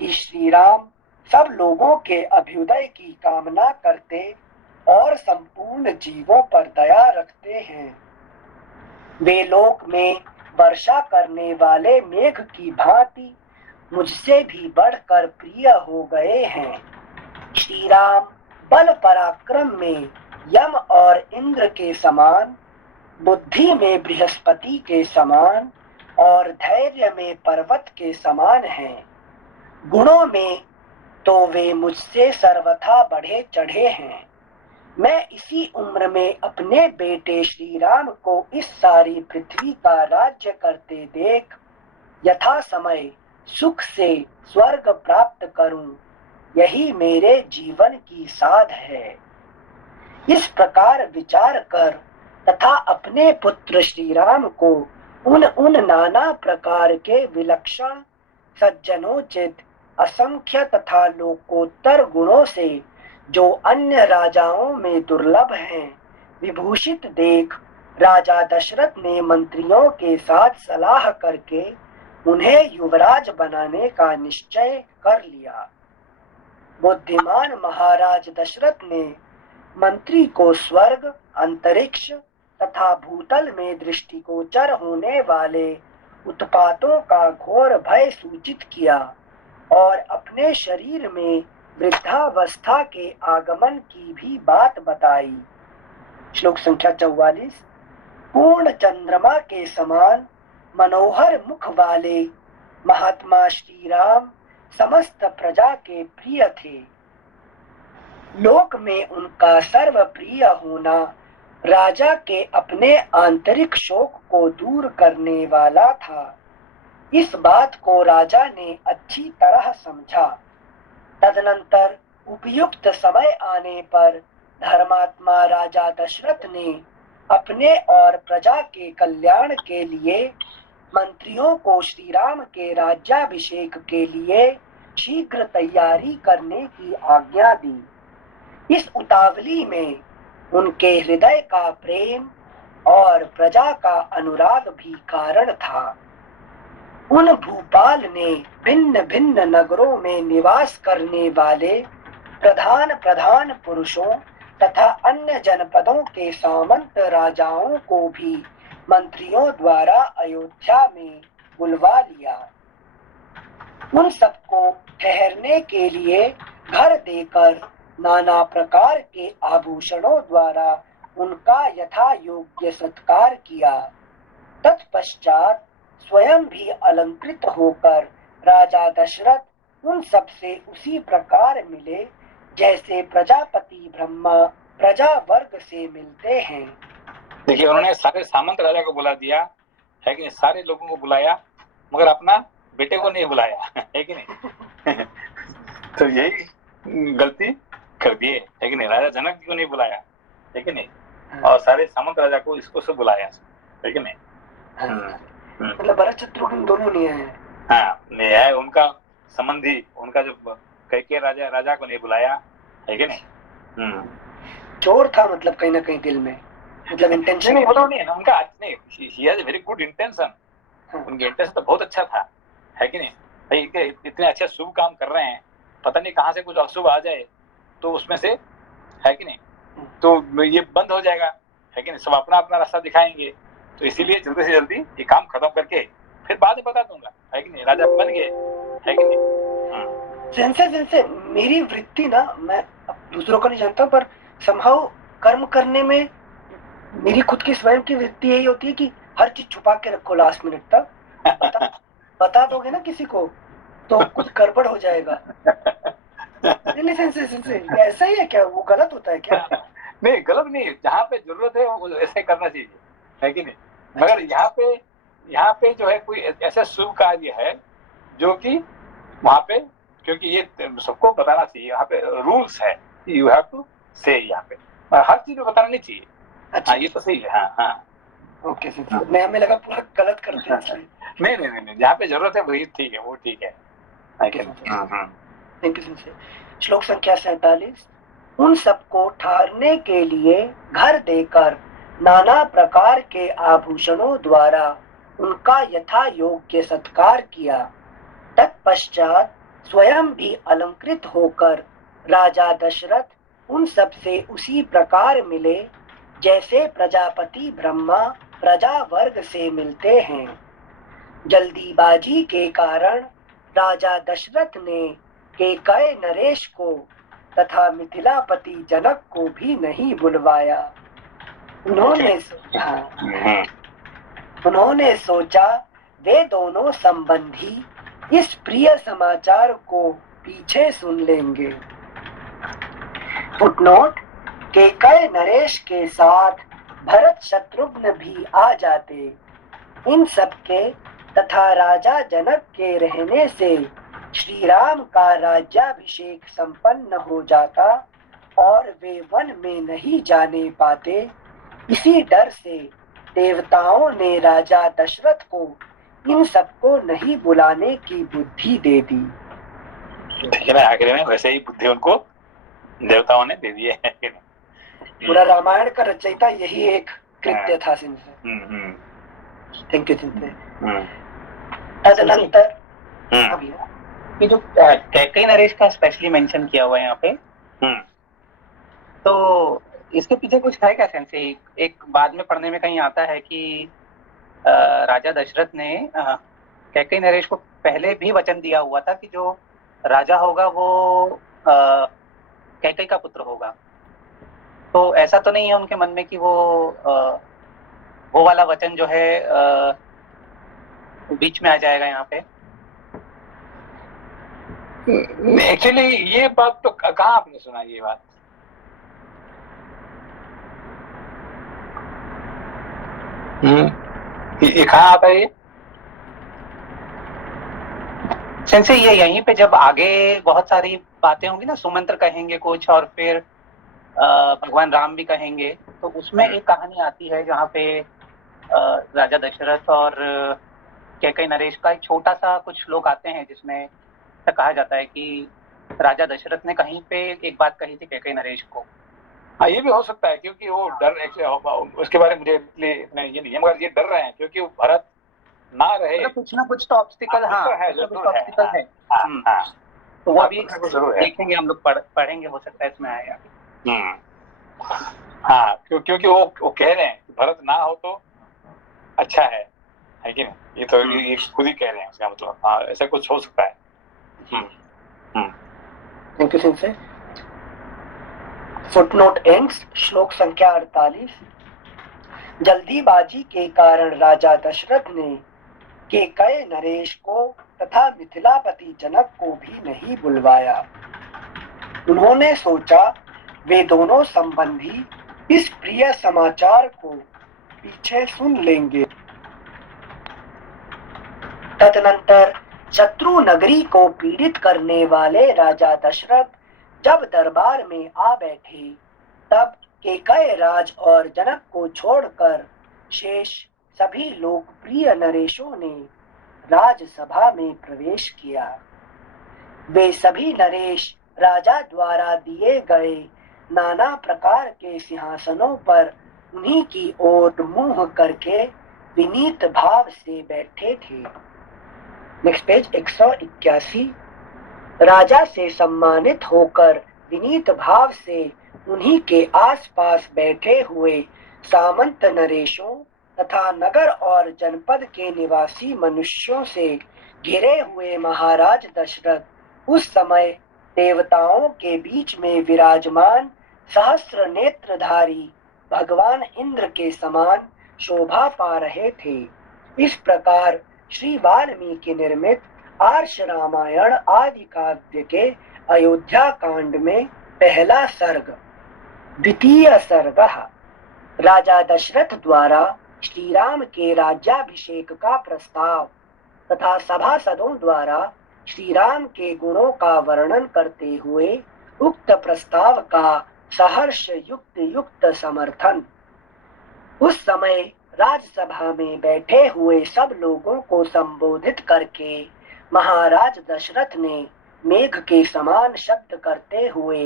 कि श्री राम सब लोगों के अभ्युदय की कामना करते और संपूर्ण जीवों पर दया रखते हैं। वे लोक में वर्षा करने वाले मेघ की भांति मुझसे भी बढ़कर प्रिय हो गए हैं। श्री राम बल पराक्रम में यम और इंद्र के समान, बुद्धि में बृहस्पति के समान और धैर्य में पर्वत के समान हैं। गुणों में तो वे मुझसे सर्वथा बढ़े चढ़े हैं। मैं इसी उम्र में अपने बेटे श्री राम को इस सारी पृथ्वी का राज्य करते देख यथा समय सुख से स्वर्ग प्राप्त करूं, यही मेरे जीवन की साध है। इस प्रकार विचार कर तथा अपने पुत्र श्री राम को उन नाना प्रकार के विलक्षण सज्जनोचित असंख्य तथा लोकोत्तर गुणों से जो अन्य राजाओं में दुर्लभ हैं विभूषित देख राजा दशरथ ने मंत्रियों के साथ सलाह करके उन्हें युवराज बनाने का निश्चय कर लिया। बुद्धिमान महाराज दशरथ ने मंत्री को स्वर्ग, अंतरिक्ष तथा भूतल में दृष्टिगोचर होने वाले उत्पातों का घोर भय सूचित किया और अपने शरीर में वृद्धावस्था के आगमन की भी बात बताई। श्लोक संख्या 44। पूर्ण चंद्रमा के समान मनोहर मुख वाले महात्मा श्री राम समस्त प्रजा के प्रिय थे। लोक में उनका सर्वप्रिय होना राजा के अपने आंतरिक शोक को दूर करने वाला था। इस बात को राजा ने अच्छी तरह समझा। तदनंतर उपयुक्त समय आने पर धर्मात्मा राजा दशरथ ने अपने और प्रजा के कल्याण के लिए मंत्रियों को श्री राम के राज्याभिषेक के लिए शीघ्र तैयारी करने की आज्ञा दी। इस उतावली में उनके हृदय का प्रेम और प्रजा का अनुराग भी कारण था। उन भूपाल ने भिन्न भिन्न नगरों में निवास करने वाले प्रधान प्रधान पुरुषों तथा अन्य जनपदों के सामंत राजाओं को भी मंत्रियों द्वारा अयोध्या में बुलवा लिया। उन सबको ठहरने के लिए घर देकर नाना प्रकार के आभूषणों द्वारा उनका यथा योग्य सत्कार किया। तत्पश्चात स्वयं भी अलंकृत होकर राजा दशरथ उन सबसे उसी प्रकार मिले जैसे प्रजापति ब्रह्मा प्रजा वर्ग से मिलते हैं। देखिए, उन्होंने सारे सामंत राजा को बुला दिया है कि नहीं, सारे लोगों को बुलाया, मगर अपना बेटे को नहीं बुलाया है कि नहीं। तो यही गलती कर दिए है कि नहीं, राजा जनक जी को नहीं बुलाया है कि नहीं, और सारे सामंत राजा को इसको से बुलाया है कि नहीं। मतलब भरत शत्रुघ्न दोनों नहीं आए। हाँ, नहीं है, उनका संबंधी, उनका जो कैके राजा को नहीं बुलाया है कि नहीं। चोर था मतलब कहीं ना कहीं दिल में, मतलब इंटेंशन नहीं, वो नहीं है ना उनका, नहीं, he has a very good intention. उनके इंटेंशन तो बहुत अच्छा था है कि नहीं। भाई इतने अच्छे शुभ काम कर रहे हैं, पता नहीं कहाँ से कुछ अशुभ आ जाए तो उसमें से है कि नहीं, तो ये बंद हो जाएगा है कि नहीं, सब अपना अपना रास्ता दिखाएंगे। तो इसीलिए जल्दी से जल्दी ये काम खत्म करके फिर बाद में बता दूंगा है कि नहीं, राजा बन गए है कि नहीं। जैसे मेरी वृत्ति ना, मैं दूसरों को नहीं जानता पर संभव कर्म करने में मेरी खुद की स्वयं की वृत्ति यही होती है कि हर चीज छुपा के रखो लास्ट मिनट तक। बता दोगे ना किसी को तो कुछ गड़बड़ हो जाएगा। नहीं ऐसा ही है क्या? वो गलत होता है क्या? नहीं, गलत नहीं, जहाँ पे जरूरत है वो ऐसे करना चाहिए है कि नहीं। मगर यहाँ पे जो है कोई ऐसा शुभ कार्य है जो कि वहाँ पे, क्योंकि ये सबको बताना चाहिए, यहाँ पे रूल्स है, यू हैव टू से, यहाँ पे हर चीज में बताना नहीं चाहिए। अच्छा, ये तो सही है। हाँ ओके सर, मैं हमें लगा पूरा गलत करते हैं। नहीं, जहाँ पे जरूरत है वही ठीक है, वो ठीक है। Thank you sir. श्लोक संख्या 47। उन सबको ठहरने के लिए घर देकर नाना प्रकार के आभूषणों द्वारा उनका यथा योग्य सत्कार किया। तत्पश्चात स्वयं भी अलंकृत होकर राजा दशरथ उन सबसे उसी प्रकार मिले जैसे प्रजापति ब्रह्मा प्रजा वर्ग से मिलते हैं। जल्दीबाजी के कारण राजा दशरथ ने केकय नरेश को तथा मिथिलापति जनक को भी नहीं बुलवाया। उन्होंने सोचा वे दोनों संबंधी इस प्रिय समाचार को पीछे सुन लेंगे। फुटनोट: केकय नरेश के साथ भरत शत्रुघ्न भी आ जाते। इन सबके तथा राजा जनक के रहने से श्री राम का राज्याभिषेक संपन्न हो जाता और वे वन में नहीं जाने पाते। इसी डर से देवताओं ने राजा दशरथ को इन सबको नहीं बुलाने की बुद्धि दे दी। ठीक है, आखिर में वैसे ही बुद्धि उनको देवताओं ने दे दी है। पूरा रामायण का रचयिता यही एक कृत्य था। Thank you. तदनंतर कि जो कैकेयी नरेश का स्पेशली मेंशन किया हुआ है यहाँ पे, तो इसके पीछे कुछ है क्या सेंस? एक बाद में पढ़ने में कहीं आता है कि राजा दशरथ ने कैकेयी नरेश को पहले भी वचन दिया हुआ था कि जो राजा होगा वो कैकेयी का पुत्र होगा। तो ऐसा तो नहीं है उनके मन में कि वो वाला वचन जो है बीच में आ जाएगा यहाँ पे। एक्चुअली ये बात तो कहाँ आपने सुना ये बात? ये कहाँ आता है ये? सेंसे ये यहीं पे जब आगे बहुत सारी बातें होंगी ना, सुमंत्र कहेंगे कुछ और फिर भगवान राम भी कहेंगे, तो उसमें एक कहानी आती है जहाँ पे राजा दशरथ और कैकेयी नरेश का एक छोटा सा कुछ श्लोक आते हैं, जिसमें कहा जाता है कि राजा दशरथ ने कहीं पे एक बात कही थी कैकेयी नरेश को। हाँ, ये भी हो सकता है, क्योंकि वो डर, उसके बारे में मुझे इसलिए इतना ये नहीं है, मगर ये डर रहे हैं क्योंकि भरत ना रहे, मतलब कुछ ना कुछ तो ऑब्स्टिकल, हाँ कुछ ऑब्स्टिकल है। तो वो अभी देखेंगे हम लोग, पढ़ेंगे, हो सकता है इसमें आएगा। हाँ, क्योंकि वो कह रहे हैं कि भरत ना हो तो अच्छा है कि नहीं? ये तो ये खुद ही कह रहे हैं, इसका मतलब हाँ ऐसा कुछ हो सकता है। Thank you Singh. Footnote ends श्लोक संख्या 48। जल्दीबाजी के कारण राजा दशरथ ने कैकेयी नरेश को तथा मिथिलापति जनक को भी नहीं बुलवाया। उन्होंने सोचा वे दोनों संबंधी इस प्रिय समाचार को पीछे सुन लेंगे। तदनंतर शत्रु नगरी को पीड़ित करने वाले राजा दशरथ जब दरबार में आ बैठे, तब कैकेयी राज और जनक को छोड़कर शेष सभी लोकप्रिय नरेशों ने राजसभा में प्रवेश किया। वे सभी नरेश राजा द्वारा दिए गए नाना प्रकार के सिंहासनों पर उन्हीं की ओर मुंह करके विनीत भाव से बैठे थे। Next page 181। राजा से सम्मानित होकर विनीत भाव से उन्हीं के आसपास बैठे हुए सामंत नरेशों तथा नगर और जनपद के निवासी मनुष्यों से घिरे हुए महाराज दशरथ उस समय देवताओं के बीच में विराजमान सहस्र नेत्रधारी भगवान इंद्र के समान शोभा पा रहे थे। इस प्रकार श्री वाल्मीकि निर्मित आर्ष रामायण आदि काव्य के अयोध्या कांड में पहला सर्ग। द्वितीय सर्ग। राजा दशरथ द्वारा श्री राम के राज्याभिषेक का प्रस्ताव तथा सभासदों द्वारा श्री राम के गुणों का वर्णन करते हुए उक्त प्रस्ताव का सहर्ष युक्त समर्थन। उस समय राजसभा में बैठे हुए सब लोगों को संबोधित करके महाराज दशरथ ने मेघ के समान शब्द करते हुए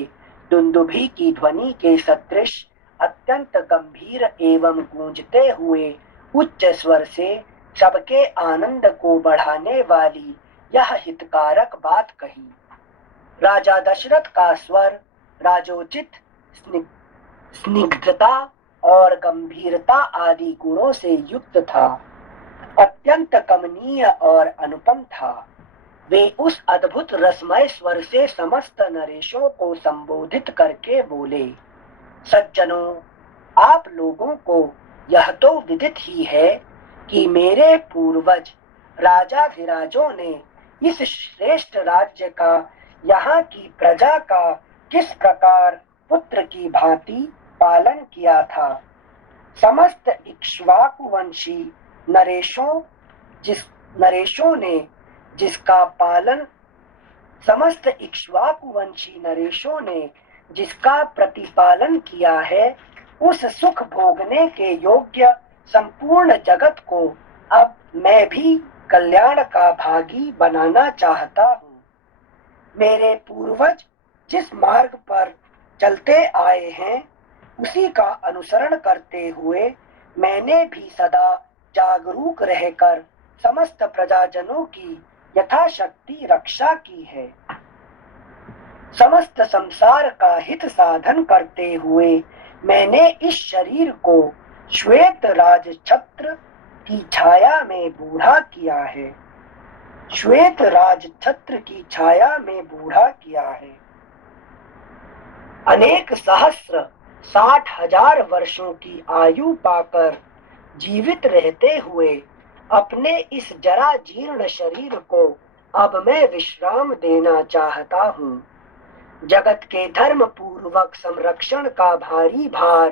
दुंदुभी की ध्वनि के सदृश अत्यंत गंभीर एवं गूंजते हुए उच्च स्वर से सबके आनंद को बढ़ाने वाली यह हितकारक बात कही। राजा दशरथ का स्वर राजोचित स्निग्धता और गंभीरता आदि गुणों से युक्त था, अत्यंत कमनीय और अनुपम था। वे उस अद्भुत रसमय स्वर से समस्त नरेशों को संबोधित करके बोले, सज्जनों, आप लोगों को यह तो विदित ही है कि मेरे पूर्वज राजाधिराजों ने इस श्रेष्ठ राज्य का, यहाँ की प्रजा का किस प्रकार पुत्र की भांति पालन किया था। समस्त इक्ष्वाकुवंशी नरेशों ने जिसका पालन, समस्त इक्ष्वाकुवंशी नरेशों ने जिसका प्रतिपालन किया है, उस सुख भोगने के योग्य संपूर्ण जगत को अब मैं भी कल्याण का भागी बनाना चाहता हूँ। मेरे पूर्वज जिस मार्ग पर चलते आए हैं, उसी का अनुसरण करते हुए मैंने भी सदा जागरूक रहकर समस्त प्रजाजनों की यथाशक्ति रक्षा की है। समस्त संसार का हित साधन करते हुए मैंने इस शरीर को श्वेत राज छत्र की छाया में बूढ़ा किया है। श्वेत राज छत्र की छाया में बूढ़ा किया है। अनेक सहस्र 60,000 वर्षों की आयु पाकर जीवित रहते हुए अपने इस जरा जीर्ण शरीर को अब मैं विश्राम देना चाहता हूँ। जगत के धर्म पूर्वक संरक्षण का भारी भार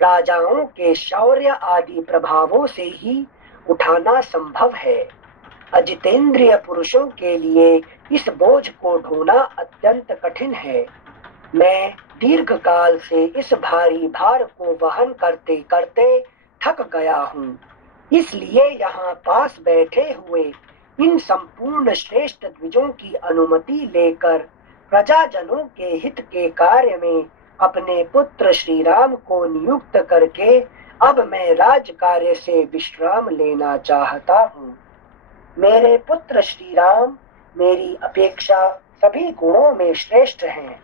राजाओं के शौर्य आदि प्रभावों से ही उठाना संभव है। अजितेंद्रिय पुरुषों के लिए इस बोझ को ढोना अत्यंत कठिन है। मैं दीर्घ काल से इस भारी भार को वहन करते करते थक गया हूँ। इसलिए यहाँ पास बैठे हुए इन संपूर्ण श्रेष्ठ द्विजों की अनुमति लेकर प्रजाजनों के हित के कार्य में अपने पुत्र श्री राम को नियुक्त करके अब मैं राज कार्य से विश्राम लेना चाहता हूँ। मेरे पुत्र श्री राम मेरी अपेक्षा सभी गुणों में श्रेष्ठ हैं।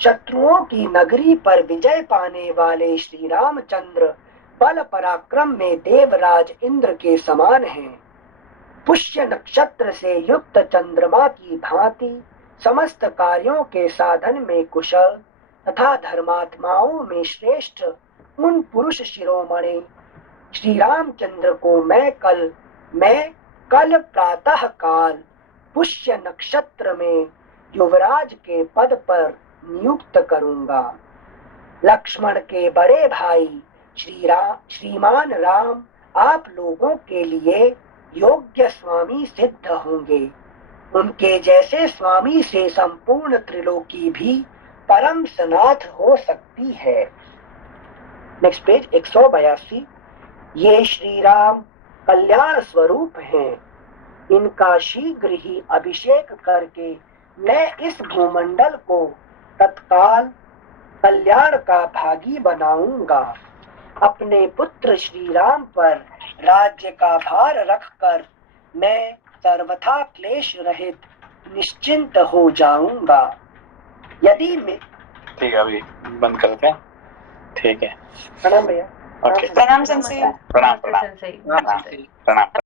शत्रुओं की नगरी पर विजय पाने वाले श्री रामचंद्र बल पराक्रम में देवराज इंद्र के समान हैं। पुष्य नक्षत्र से युक्त चंद्रमा की भांति समस्त कार्यों के साधन में कुशल तथा धर्मात्माओं में श्रेष्ठ उन पुरुष शिरोमणि श्री रामचंद्र को मैं कल प्रातः काल पुष्य नक्षत्र में युवराज के पद पर नियुक्त करूंगा। लक्ष्मण के बड़े भाई श्रीमान राम आप लोगों के लिए योग्य स्वामी सिद्ध होंगे। उनके जैसे स्वामी से संपूर्ण त्रिलोकी भी परम सनाथ हो सकती है। Next page 182। ये श्री राम कल्याण स्वरूप हैं। इनका शीघ्र ही अभिषेक करके मैं इस भूमंडल को तत्काल कल्याण का भागी बनाऊंगा। अपने पुत्र श्री राम पर राज्य का भार रखकर मैं सर्वथा क्लेश रहित निश्चिंत हो जाऊंगा। यदि मैं ठीक है, अभी बंद करते हैं। ठीक है, प्रणाम भैया। ओके, प्रणाम संसे। प्रणाम नमस्ते प्रणाम सनसई। प्रणाम।